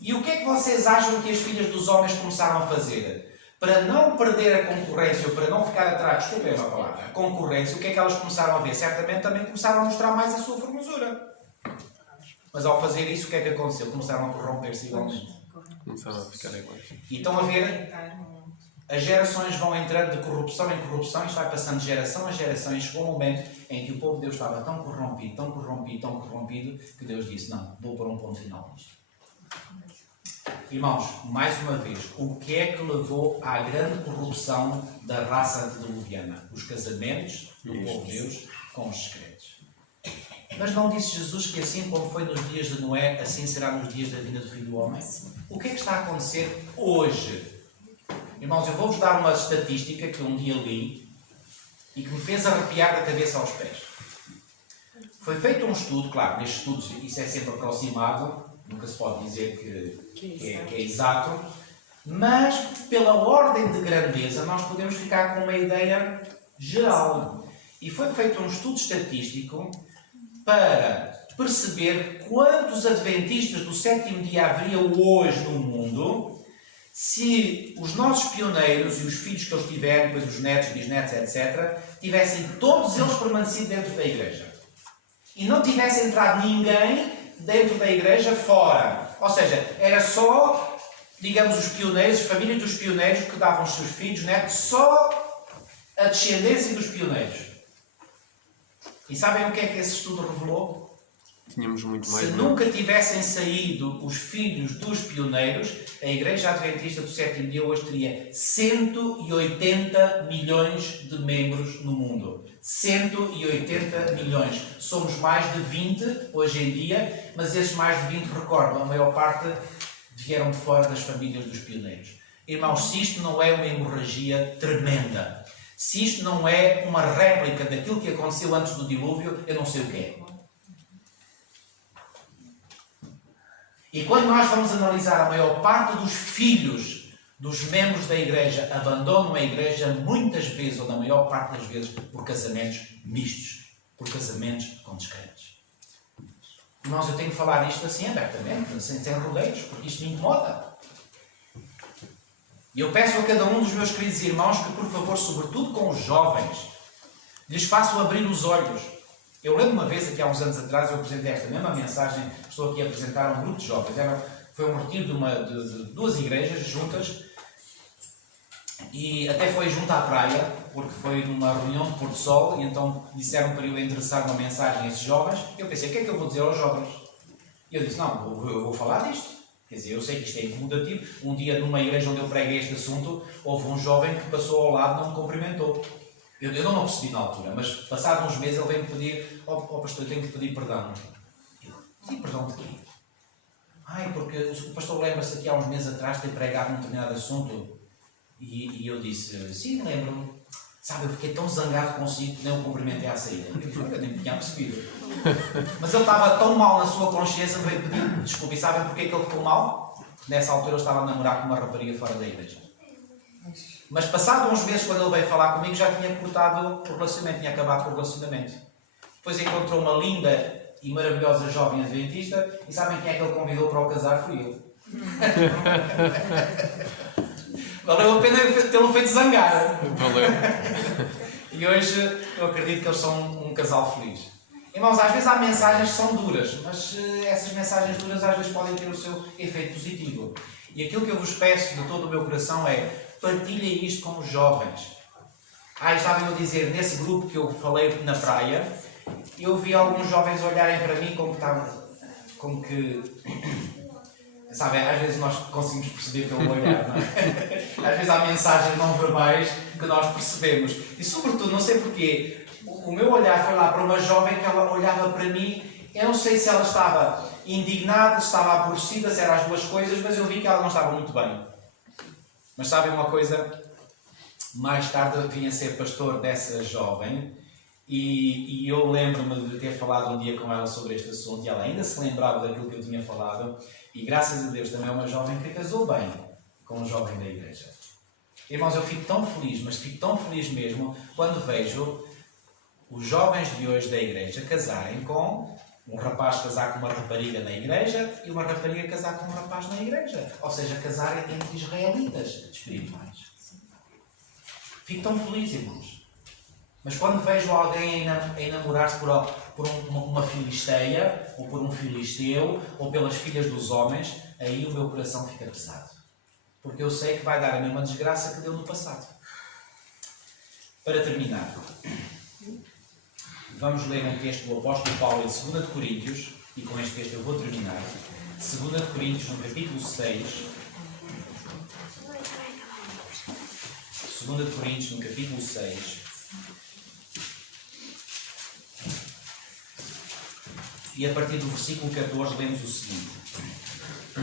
E o que é que vocês acham que as filhas dos homens começaram a fazer? Para não perder a concorrência, ou para não ficar atrás, desculpem a palavra, a concorrência, o que é que elas começaram a ver? Certamente também começaram a mostrar mais a sua formosura. Mas ao fazer isso, o que é que aconteceu? Começaram a corromper-se igualmente. Começaram a ficar iguais. E estão a ver, as gerações vão entrando de corrupção em corrupção, isto vai passando de geração a geração, e chegou um momento em que o povo de Deus estava tão corrompido, tão corrompido, tão corrompido, que Deus disse, não, vou pôr um ponto final nisto. Irmãos, mais uma vez, o que é que levou à grande corrupção da raça antediluviana? Os casamentos do povo de Deus com os segredos. Mas não disse Jesus que assim como foi nos dias de Noé, assim será nos dias da vinda do Filho do Homem? O que é que está a acontecer hoje? Irmãos, eu vou-vos dar uma estatística que um dia li e que me fez arrepiar da cabeça aos pés. Foi feito um estudo, claro, nestes estudos isso é sempre aproximado, nunca se pode dizer que é exato, mas pela ordem de grandeza nós podemos ficar com uma ideia geral. E foi feito um estudo estatístico para perceber quantos adventistas do sétimo dia haveria hoje no mundo se os nossos pioneiros e os filhos que eles tiverem, depois os netos, bisnetos, etc., tivessem todos eles permanecido dentro da igreja. E não tivesse entrado ninguém dentro da igreja fora. Ou seja, era só, digamos, os pioneiros, as famílias dos pioneiros que davam os seus filhos, netos, só a descendência dos pioneiros. E sabem o que é que esse estudo revelou? Tínhamos muito mais. Se nunca tivessem saído os filhos dos pioneiros, a Igreja Adventista do sétimo dia hoje teria 180 milhões de membros no mundo. 180 milhões. Somos mais de 20 hoje em dia, mas esses mais de 20, recordam, a maior parte vieram de fora das famílias dos pioneiros. Irmãos, se isto não é uma hemorragia tremenda, se isto não é uma réplica daquilo que aconteceu antes do dilúvio, eu não sei o que é. E quando nós vamos analisar a maior parte dos filhos dos membros da igreja abandonam a igreja muitas vezes, ou na maior parte das vezes, por casamentos mistos, por casamentos com descrentes. Irmãos, eu tenho que falar isto assim abertamente, sem rodeios, porque isto me incomoda. E eu peço a cada um dos meus queridos irmãos que, por favor, sobretudo com os jovens, lhes façam abrir os olhos. Eu lembro uma vez, aqui há uns anos atrás, eu apresentei esta mesma mensagem, estou aqui a apresentar a um grupo de jovens. Foi um retiro de duas igrejas juntas, e até foi junto à praia, porque foi numa reunião de Porto Sol, e então disseram para eu endereçar uma mensagem a esses jovens. Eu pensei, o que é que eu vou dizer aos jovens? E eu disse, não, eu vou falar disto. Quer dizer, eu sei que isto é incomodativo. Um dia, numa igreja onde eu preguei este assunto, houve um jovem que passou ao lado e não me cumprimentou. Eu não percebi na altura, mas passados uns meses ele veio-me pedir, pastor, eu tenho que pedir perdão. Sim, perdão de quê? Porque o pastor lembra-se aqui há uns meses atrás de ter pregado num determinado assunto. E eu disse, sim, lembro-me. Sabe, eu fiquei tão zangado consigo que nem o cumprimentei à saída. Eu nem tinha percebido. Mas ele estava tão mal na sua consciência, veio pedir desculpa. E sabem porquê que ele ficou mal? Nessa altura eu estava a namorar com uma rapariga fora da igreja. Mas passado uns meses, quando ele veio falar comigo, já tinha cortado o relacionamento, tinha acabado com o relacionamento. Depois encontrou uma linda e maravilhosa jovem adventista, e sabem quem é que ele convidou para o casar? Fui eu. Valeu a pena tê-lo feito zangar. Valeu. E hoje eu acredito que eles são um casal feliz. Irmãos, às vezes há mensagens que são duras, mas essas mensagens duras às vezes podem ter o seu efeito positivo. E aquilo que eu vos peço de todo o meu coração é: partilhem isto com os jovens. Estavam a dizer, nesse grupo que eu falei na praia, eu vi alguns jovens olharem para mim como que... Sabem, às vezes nós conseguimos perceber pelo olhar, não é? Às vezes há mensagens não verbais que nós percebemos. E sobretudo, não sei porquê, o meu olhar foi lá para uma jovem que ela olhava para mim. Eu não sei se ela estava indignada, se estava aborrecida, se eram as duas coisas, mas eu vi que ela não estava muito bem. Mas sabem uma coisa? Mais tarde eu vim a ser pastor dessa jovem e eu lembro-me de ter falado um dia com ela sobre este assunto e ela ainda se lembrava daquilo que eu tinha falado e graças a Deus também é uma jovem que casou bem com um jovem da igreja. Irmãos, eu fico tão feliz, mas fico tão feliz mesmo quando vejo os jovens de hoje da igreja casarem com um rapaz casar com uma rapariga na igreja e uma rapariga casar com um rapaz na igreja. Ou seja, casarem entre israelitas espirituais. Fico tão feliz, irmãos. Mas quando vejo alguém a enamorar-se por uma filisteia, ou por um filisteu, ou pelas filhas dos homens, aí o meu coração fica pesado. Porque eu sei que vai dar a mesma desgraça que deu no passado. Para terminar, vamos ler um texto do apóstolo Paulo em 2 de Coríntios, e com este texto eu vou terminar. 2 de Coríntios, no capítulo 6. 2 de Coríntios, no capítulo 6. E a partir do versículo 14 lemos o seguinte: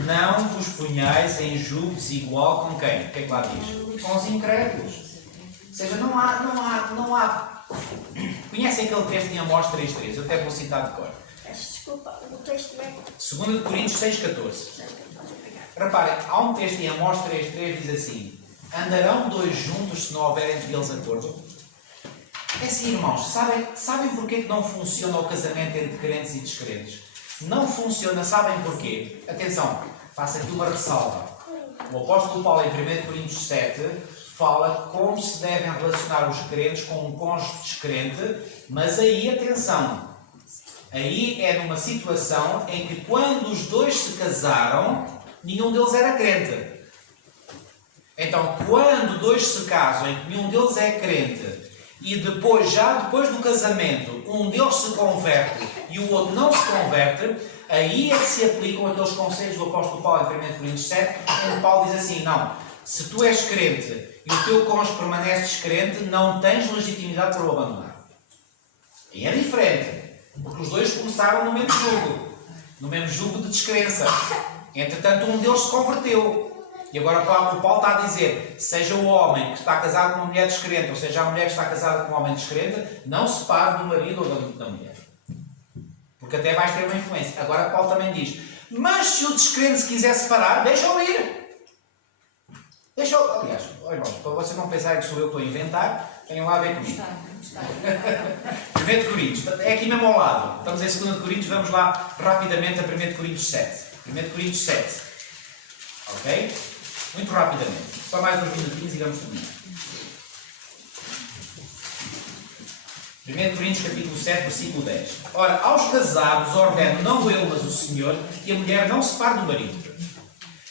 não vos ponhais em julgo desigual com quem? O que é que lá diz? Com os incrédulos. Ou seja, não há... Conhecem aquele texto em Amós 3.3? Eu até vou citar de cor. Desculpa, o texto é... 2 de Coríntios 6.14. Reparem, há um texto em Amós 3.3 que diz assim: andarão dois juntos se não houver entre eles acordo? É assim, irmãos, sabem porquê que não funciona o casamento entre crentes e descrentes? Não funciona, sabem porquê? Atenção, faço aqui uma ressalva. O apóstolo Paulo, em 1 Coríntios 7, fala como se devem relacionar os crentes com um cônjuge descrente, mas aí, atenção, aí é numa situação em que quando os dois se casaram, nenhum deles era crente. Então, quando dois se casam em que nenhum deles é crente, e depois, já depois do casamento, um deles se converte e o outro não se converte, aí é que se aplicam aqueles conselhos do apóstolo Paulo em 1 Coríntios 7, onde Paulo diz assim: não, se tu és crente e o teu cônjuge permanece descrente, não tens legitimidade para o abandonar. E é diferente, porque os dois começaram no mesmo jugo de descrença. Entretanto, um deles se converteu. E agora o Paulo está a dizer, seja o homem que está casado com uma mulher descrente, ou seja a mulher que está casada com um homem descrente, não se separe do marido ou da mulher. Porque até vais ter uma influência. Agora Paulo também diz, mas se o descrente se quiser separar, deixa-o ir. Aliás, irmãos, para vocês não pensarem que sou eu que estou a inventar, venham lá ver comigo. 1 Coríntios, é aqui mesmo ao lado. Estamos em 2 Coríntios, vamos lá rapidamente a 1 Coríntios 7. 1 Coríntios 7. Ok? Muito rapidamente. Só mais uns minutinhos e vamos terminar. 1 Coríntios capítulo 7, versículo 10. Ora, aos casados ordeno, não eu, mas o Senhor, que a mulher não se separe do marido.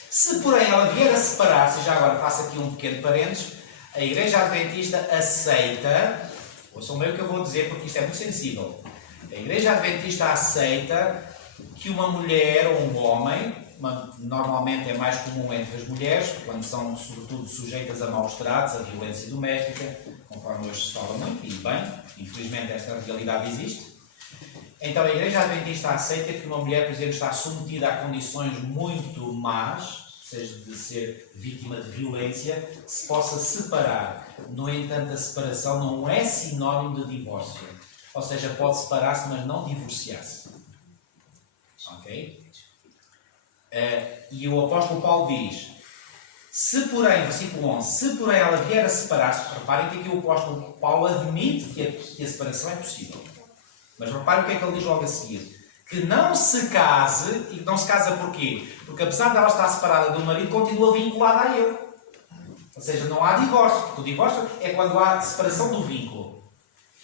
Se, porém, ela vier a separar-se, já agora faço aqui um pequeno parênteses, a Igreja Adventista aceita, ouçam bem o que eu vou dizer porque isto é muito sensível, a Igreja Adventista aceita que uma mulher ou um homem, normalmente é mais comum entre as mulheres, quando são sobretudo sujeitas a maus tratos, a violência doméstica, conforme hoje se fala muito, e bem, infelizmente esta realidade existe. Então a Igreja Adventista aceita que uma mulher, por exemplo, está submetida a condições muito más, seja de ser vítima de violência, que se possa separar. No entanto, a separação não é sinónimo de divórcio. Ou seja, pode separar-se, mas não divorciar-se. Ok? E o apóstolo Paulo diz, se porém, versículo 11, se porém ela vier a separar-se, reparem que aqui o apóstolo Paulo admite que a separação é possível. Mas reparem o que é que ele diz logo a seguir. Que não se case, e que não se casa porquê? Porque apesar de ela estar separada do marido, continua vinculada a ele. Ou seja, não há divórcio, porque o divórcio é quando há separação do vínculo.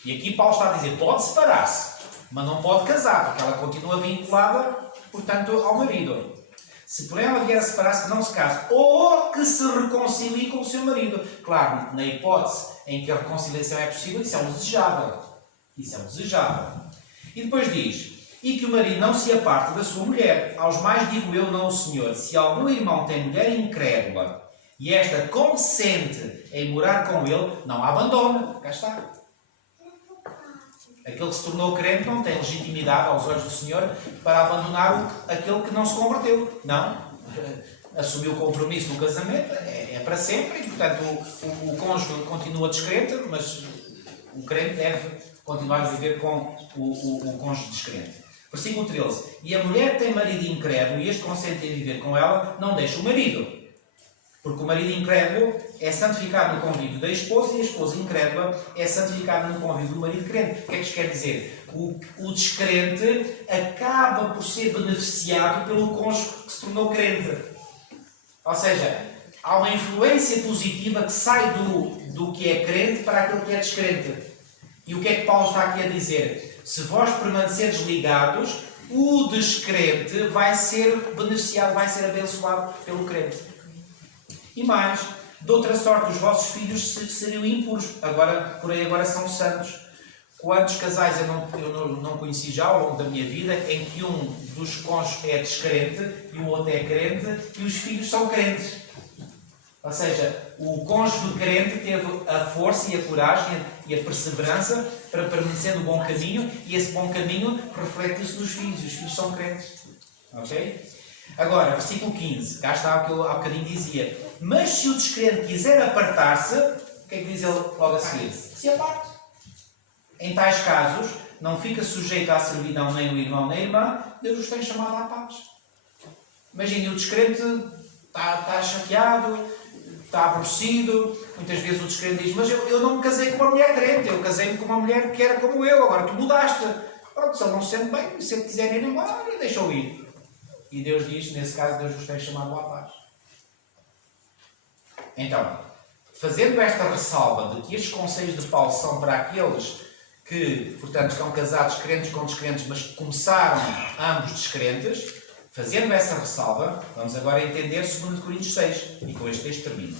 E aqui Paulo está a dizer, pode separar-se, mas não pode casar, porque ela continua vinculada, portanto, ao marido. Se porém ela vier a separar-se, não se case, ou que se reconcilie com o seu marido. Claro, na hipótese em que a reconciliação é possível, isso é um desejável. Isso é um desejável. E depois diz, e que o marido não se aparte da sua mulher. Aos mais digo eu, não o Senhor, se algum irmão tem mulher incrédula, e esta consente em morar com ele, não a abandona. Cá está. Aquele que se tornou crente não tem legitimidade aos olhos do Senhor para abandonar aquele que não se converteu. Não. Assumiu o compromisso do casamento, é para sempre, e portanto o cônjuge continua descrente, mas o crente deve continuar a viver com o cônjuge descrente. Versículo 13. E a mulher tem marido incrédulo e este consente em viver com ela, não deixa o marido. Porque o marido incrédulo é santificado no convívio da esposa e a esposa incrédula é santificada no convívio do marido crente. O que é que isto quer dizer? O descrente acaba por ser beneficiado pelo cônjuge que se tornou crente. Ou seja, há uma influência positiva que sai do que é crente para aquele que é descrente. E o que é que Paulo está aqui a dizer? Se vós permaneceres ligados, o descrente vai ser beneficiado, vai ser abençoado pelo crente. E mais, de outra sorte, os vossos filhos seriam impuros. Por aí agora são santos. Quantos casais eu não conheci já ao longo da minha vida em que um dos cônjuges é descrente e o outro é crente e os filhos são crentes? Ou seja, o cônjuge crente teve a força e a coragem e a perseverança para permanecer no bom caminho e esse bom caminho reflete-se nos filhos e os filhos são crentes. Ok? Agora, versículo 15. Cá está o que eu há bocadinho dizia. Mas se o descrente quiser apartar-se, o que é que diz ele logo a seguir? Se aparte. Em tais casos, não fica sujeito à servidão nem o irmão nem a irmã, Deus os tem chamado à paz. Imagine, o descrente está chateado, está aborrecido. Muitas vezes o descrente diz, mas eu não me casei com uma mulher crente, eu casei-me com uma mulher que era como eu, agora tu mudaste. Pronto, se ele não se sente bem, se ele quiser ir embora, deixa-o ir. E Deus diz, nesse caso, Deus os tem chamado à paz. Então, fazendo esta ressalva de que estes conselhos de Paulo são para aqueles que, portanto, estão casados crentes com descrentes, mas começaram ambos descrentes, fazendo essa ressalva, vamos agora entender 2 Coríntios 6, e com este texto termino.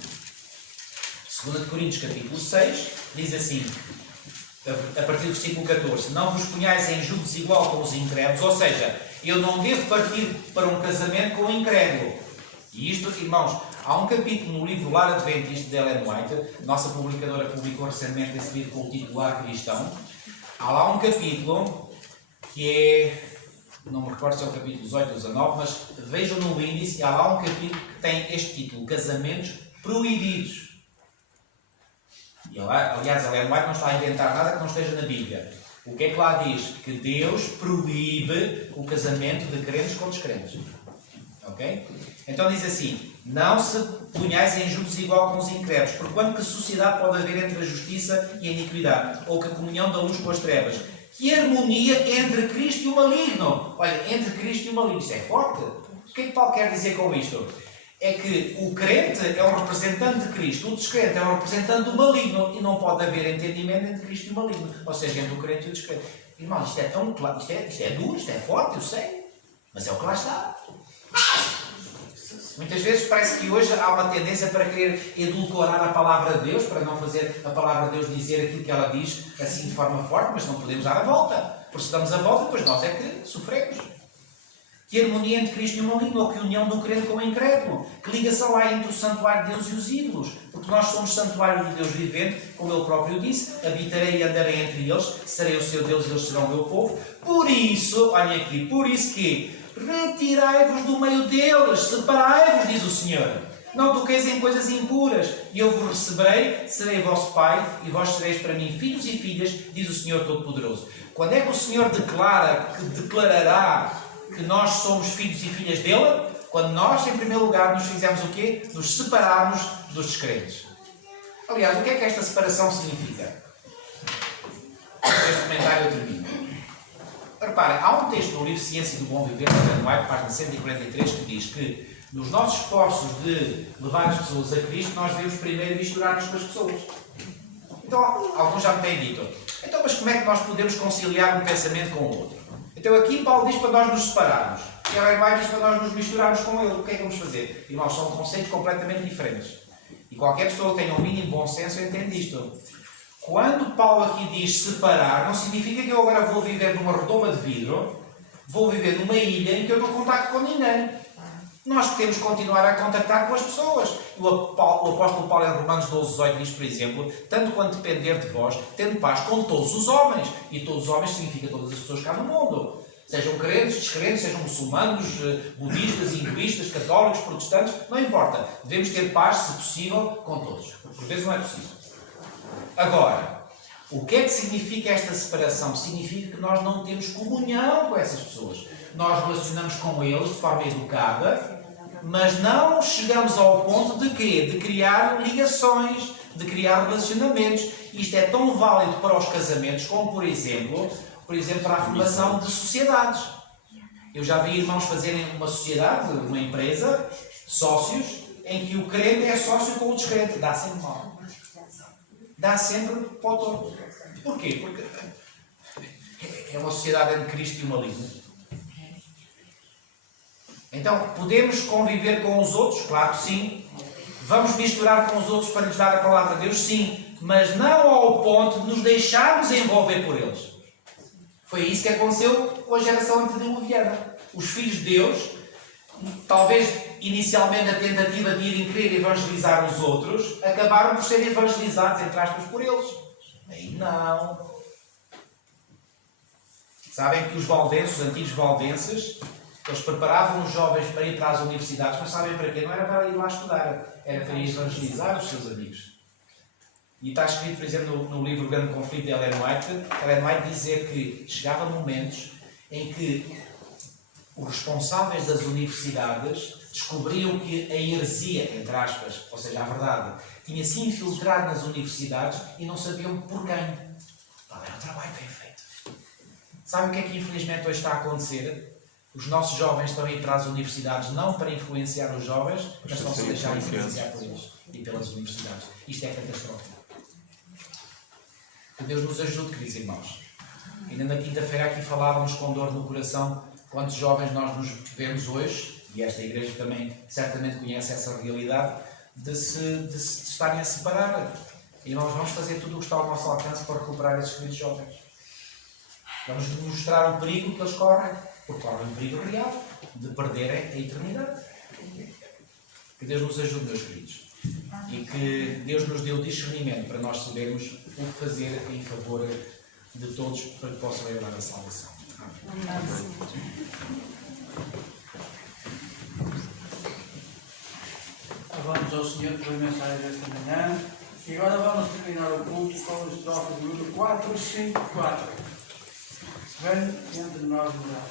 2 Coríntios capítulo 6, diz assim, a partir do versículo 14, não vos ponhais em julgo desigual com os incrédulos, ou seja, eu não devo partir para um casamento com um incrédulo. E isto, irmãos, há um capítulo no livro Lar Adventista de Ellen White, nossa publicadora publicou recentemente esse livro com o título Lar Cristão. Há lá um capítulo que é, não me recordo se é o capítulo 18 ou 19, mas vejam no índice, há lá um capítulo que tem este título, Casamentos Proibidos. E aliás, Ellen White não está a inventar nada que não esteja na Bíblia. O que é que lá diz? Que Deus proíbe o casamento de crentes com descrentes. Ok? Então diz assim, não se ponhais em julgo desigual com os incrédulos, porquanto que sociedade pode haver entre a justiça e a iniquidade, ou que a comunhão da luz com as trevas? Que harmonia entre Cristo e o maligno? Olha, entre Cristo e o maligno, isso é forte. O que é que Paulo quer dizer com isto? É que o crente é um representante de Cristo, o descrente é um representante do maligno, e não pode haver entendimento entre Cristo e o maligno, ou seja, entre o crente e o descrente. Irmão, isto é tão claro, isto é duro, isto é forte, eu sei, mas é o que lá está. Muitas vezes parece que hoje há uma tendência para querer edulcorar a palavra de Deus, para não fazer a palavra de Deus dizer aquilo que ela diz assim de forma forte, mas não podemos dar a volta. Porque se damos a volta, depois nós é que sofremos. Que harmonia entre Cristo e o maligno, ou que união do crente com o incrédulo. Que ligação há entre o santuário de Deus e os ídolos. Porque nós somos santuário de Deus vivente, como Ele próprio disse, habitarei e andarei entre eles, serei o seu Deus e eles serão o meu povo. Por isso, olhem aqui, por isso que retirai-vos do meio deles, separai-vos, diz o Senhor. Não toqueis em coisas impuras, e eu vos receberei, serei vosso Pai, e vós sereis para mim filhos e filhas, diz o Senhor Todo-Poderoso. Quando é que o Senhor declarará que nós somos filhos e filhas dele? Quando nós, em primeiro lugar, nos fizermos o quê? Nos separarmos dos descrentes. Aliás, o que é que esta separação significa? Este comentário eu termino. Reparem, há um texto no livro Ciência do Bom Viver, de Ellen White, página 143, que diz que nos nossos esforços de levar as pessoas a Cristo, nós devemos primeiro misturar-nos com as pessoas. Então, alguns já me têm dito, então, mas como é que nós podemos conciliar um pensamento com o outro? Então aqui Paulo diz para nós nos separarmos. E Ellen White diz para nós nos misturarmos com ele. O que é que vamos fazer? Irmãos, são conceitos completamente diferentes. E qualquer pessoa que tenha um mínimo bom senso entende isto. Quando Paulo aqui diz separar, não significa que eu agora vou viver numa redoma de vidro, vou viver numa ilha em que eu não contacto com ninguém. Nós temos que continuar a contactar com as pessoas. O apóstolo Paulo em Romanos 12:18 diz, por exemplo, tanto quanto depender de vós, tendo paz com todos os homens. E todos os homens significa todas as pessoas cá no mundo. Sejam crentes, descrentes, sejam muçulmanos, budistas, hinduístas, católicos, protestantes, não importa. Devemos ter paz, se possível, com todos. Por vezes não é possível. Agora, o que é que significa esta separação? Significa que nós não temos comunhão com essas pessoas. Nós relacionamos com eles de forma educada, mas não chegamos ao ponto de quê? De criar ligações, de criar relacionamentos. Isto é tão válido para os casamentos como, por exemplo, para a formação de sociedades. Eu já vi irmãos fazerem uma sociedade, uma empresa, sócios, em que o crente é sócio com o descrente. Dá sempre mal. Dá sempre para o todo. Porquê? Porque é uma sociedade entre Cristo e o maligno. Então, podemos conviver com os outros? Claro que sim. Vamos misturar com os outros para lhes dar a palavra de Deus? Sim. Mas não ao ponto de nos deixarmos envolver por eles. Foi isso que aconteceu com a geração antediluviana. Os filhos de Deus, talvez inicialmente a tentativa de irem querer evangelizar os outros, acabaram por ser evangelizados, entre aspas, por eles. Aí não. Sabem que os valdenses, os antigos valdenses, eles preparavam os jovens para ir para as universidades, mas sabem para quê? Não era para ir lá estudar, era para ir evangelizar os seus amigos. E está escrito, por exemplo, no livro O Grande Conflito de Ellen White, Ellen White dizer que chegavam momentos em que os responsáveis das universidades descobriam que a heresia, entre aspas, ou seja, a verdade, tinha se infiltrado nas universidades e não sabiam por quem. Não era um trabalho bem feito. Sabe o que é que infelizmente hoje está a acontecer? Os nossos jovens estão a ir para as universidades não para influenciar os jovens, mas estão a se deixar influenciar por eles e pelas universidades. Isto é catastrófico. Que Deus nos ajude, queridos irmãos. Ainda na quinta-feira aqui falávamos com dor no coração quantos jovens nós nos vemos hoje, e esta igreja também certamente conhece essa realidade, de estarem a separar. Irmãos, vamos fazer tudo o que está ao nosso alcance para recuperar esses queridos jovens. Vamos mostrar o perigo que eles correm, porque correm um perigo real de perderem a eternidade. Que Deus nos ajude, meus queridos. E que Deus nos dê o discernimento para nós sabermos o que fazer em favor de todos para que possam herdar a salvação. Vamos ao Senhor pela mensagem desta manhã. E agora vamos terminar o culto com a estrofe de número 454. Vem entre nós morar.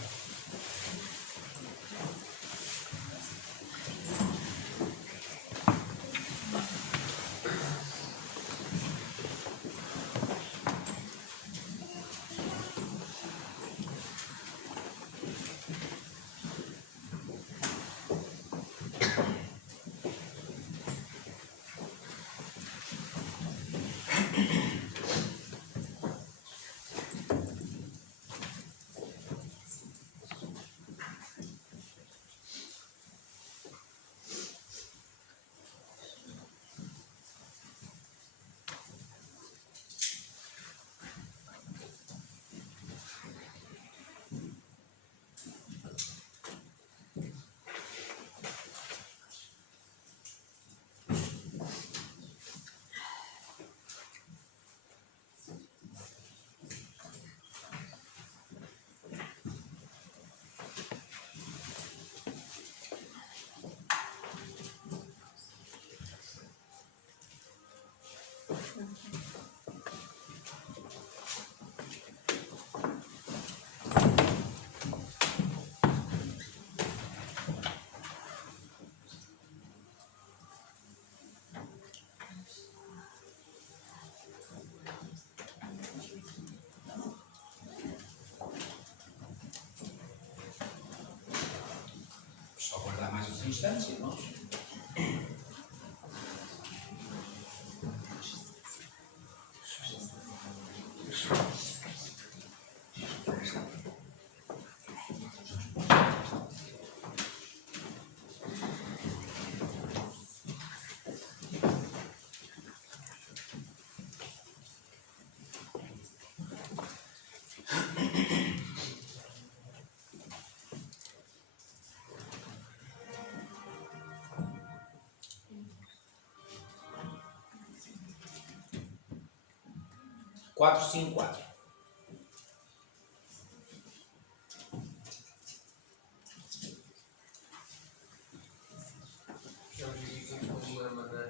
Só guardar mais uns instantes, irmãos. Quatro, cinco, quatro.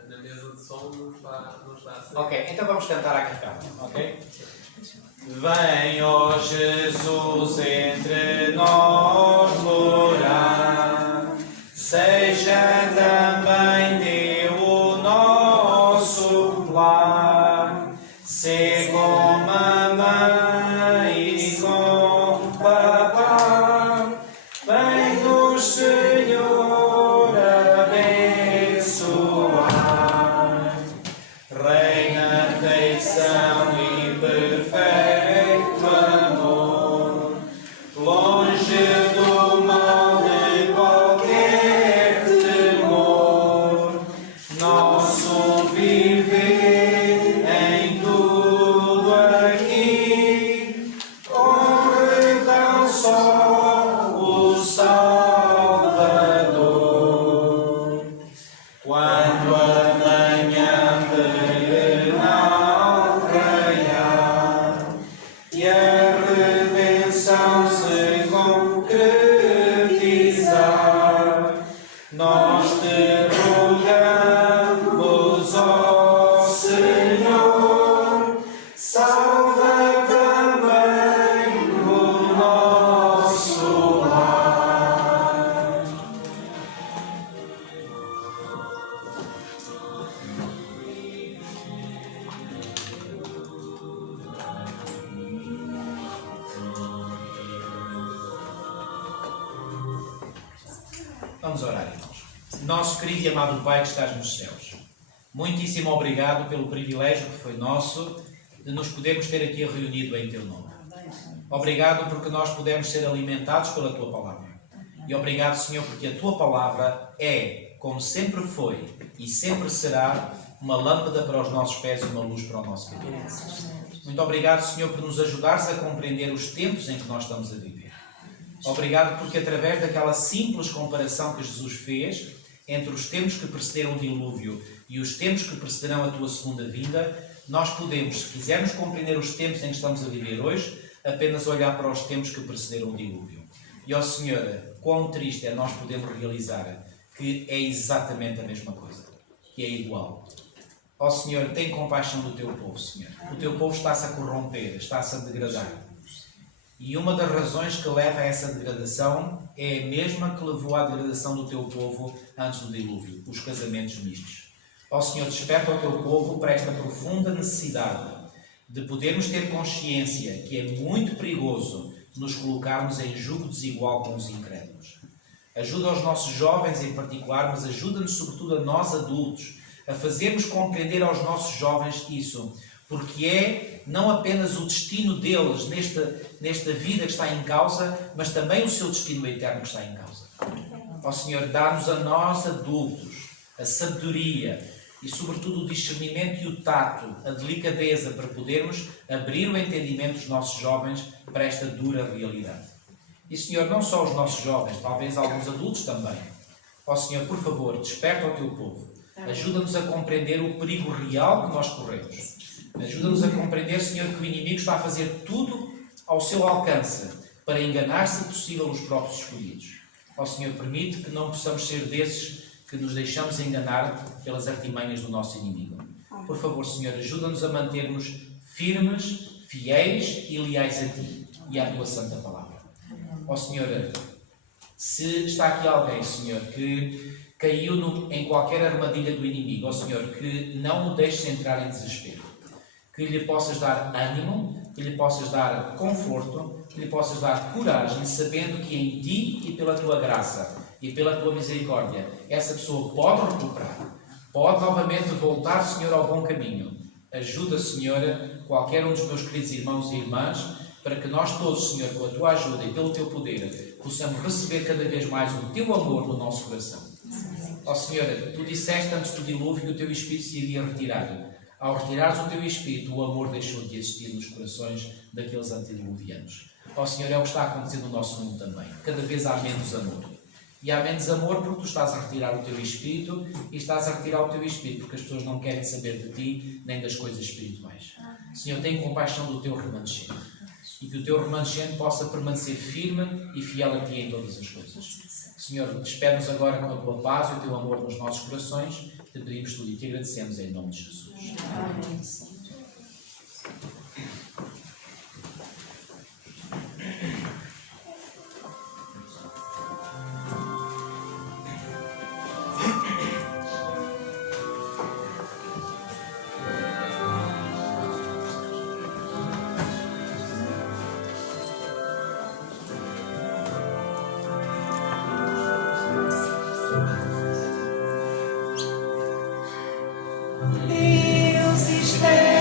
Na mesa de som não está a ser. Ok, então vamos cantar a capela, ok? Vem, ó Jesus, entre nós morar, seja também teu o nosso lar, se com mamãe e com papá, vem-nos, Senhor, abençoar. Reina, feição e perfeição, redenção se concretizar, nós te rogamos, ó Senhor, salva também o nosso lar. Vamos orar, irmãos. Nosso querido e amado Pai que estás nos céus, muitíssimo obrigado pelo privilégio que foi nosso de nos podermos ter aqui reunido em Teu nome. Obrigado porque nós podemos ser alimentados pela Tua Palavra. E obrigado, Senhor, porque a Tua Palavra é, como sempre foi e sempre será, uma lâmpada para os nossos pés e uma luz para o nosso caminho. Muito obrigado, Senhor, por nos ajudares a compreender os tempos em que nós estamos a viver. Obrigado porque através daquela simples comparação que Jesus fez entre os tempos que precederam o dilúvio e os tempos que precederão a Tua segunda vinda, nós podemos, se quisermos compreender os tempos em que estamos a viver hoje, apenas olhar para os tempos que precederam o dilúvio. E, ó Senhor, quão triste é nós podermos realizar que é exatamente a mesma coisa, que é igual. Ó Senhor, tem compaixão do Teu povo, Senhor. O Teu povo está-se a corromper, está-se a degradar. E uma das razões que leva a essa degradação é a mesma que levou à degradação do Teu povo antes do dilúvio, os casamentos mistos. Ó Senhor, desperta o Teu povo para esta profunda necessidade de podermos ter consciência que é muito perigoso nos colocarmos em jugo desigual com os incrédulos. Ajuda aos nossos jovens em particular, mas ajuda-nos sobretudo a nós adultos a fazermos compreender aos nossos jovens isso, porque é não apenas o destino deles nesta vida que está em causa, mas também o seu destino eterno que está em causa. Ó Senhor, dá-nos a nós adultos a sabedoria e sobretudo o discernimento e o tato, a delicadeza para podermos abrir o entendimento dos nossos jovens para esta dura realidade. E Senhor, não só os nossos jovens, talvez alguns adultos também. Ó Senhor, por favor, desperta o Teu povo. Ajuda-nos a compreender o perigo real que nós corremos. Ajuda-nos a compreender, Senhor, que o inimigo está a fazer tudo ao seu alcance para enganar, se possível, os próprios escolhidos. Ó Senhor, permite que não possamos ser desses que nos deixamos enganar pelas artimanhas do nosso inimigo. Por favor, Senhor, ajuda-nos a manter-nos firmes, fiéis e leais a Ti e à Tua Santa Palavra. Ó Senhor, se está aqui alguém, Senhor, que caiu em qualquer armadilha do inimigo, ó Senhor, que não o deixes entrar em desespero. Que lhe possas dar ânimo, que lhe possas dar conforto, que lhe possas dar coragem, sabendo que em Ti e pela Tua graça e pela Tua misericórdia, essa pessoa pode recuperar, pode novamente voltar, Senhor, ao bom caminho. Ajuda, Senhor, qualquer um dos meus queridos irmãos e irmãs, para que nós todos, Senhor, com a Tua ajuda e pelo Teu poder, possamos receber cada vez mais o Teu amor no nosso coração. Ó Senhor, Tu disseste antes do dilúvio que o Teu Espírito se iria retirar. Ao retirares o Teu Espírito, o amor deixou de existir nos corações daqueles antediluvianos. Ó Senhor, é o que está acontecendo no nosso mundo também. Cada vez há menos amor. E há menos amor porque Tu estás a retirar o Teu Espírito e estás a retirar o Teu Espírito porque as pessoas não querem saber de Ti nem das coisas espirituais. Senhor, tem compaixão do Teu remanescente e que o Teu remanescente possa permanecer firme e fiel a Ti em todas as coisas. Senhor, despede-nos agora com a Tua paz e o Teu amor nos nossos corações. Te pedimos tudo e Te agradecemos em nome de Jesus. Amém. Deus está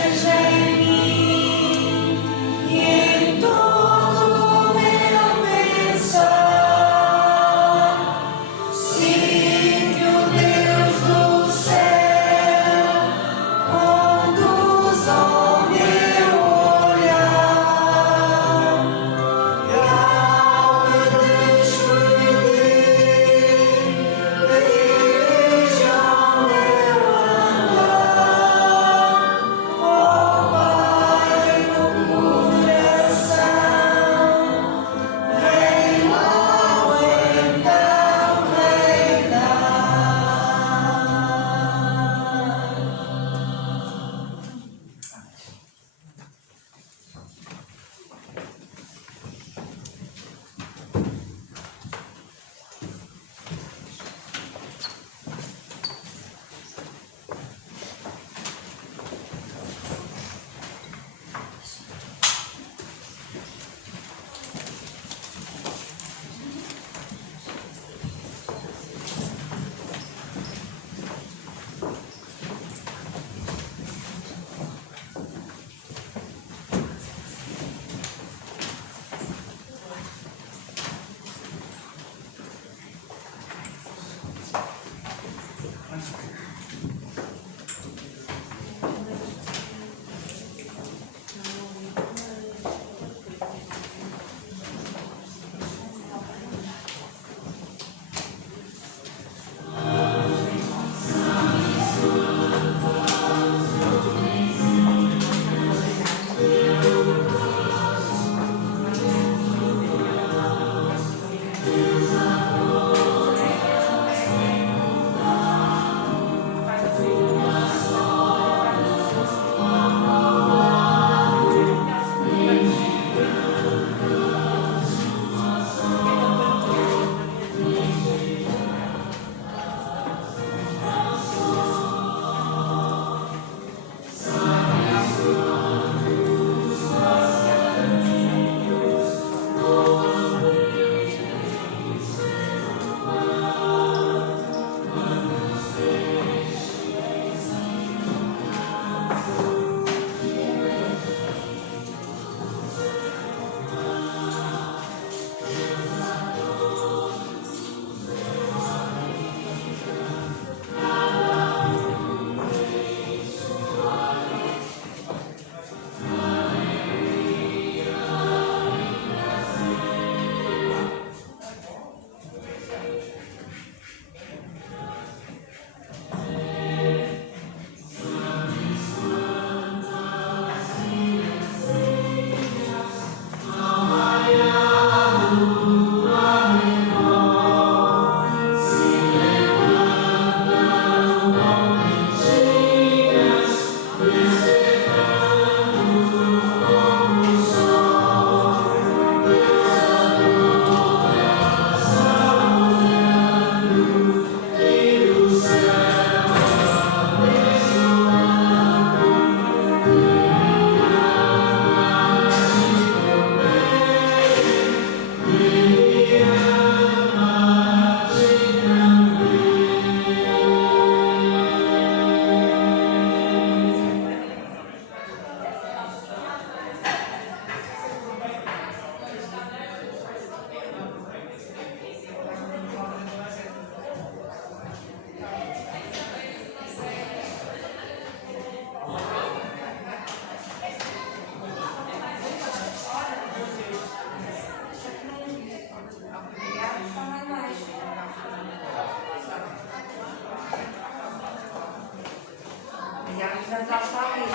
Já está ali,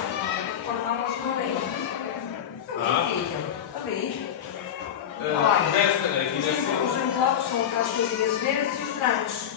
formar umas moreiras. Ali. Aqui nesse Os envelopes são aquelas coisinhas verdes e os brancos.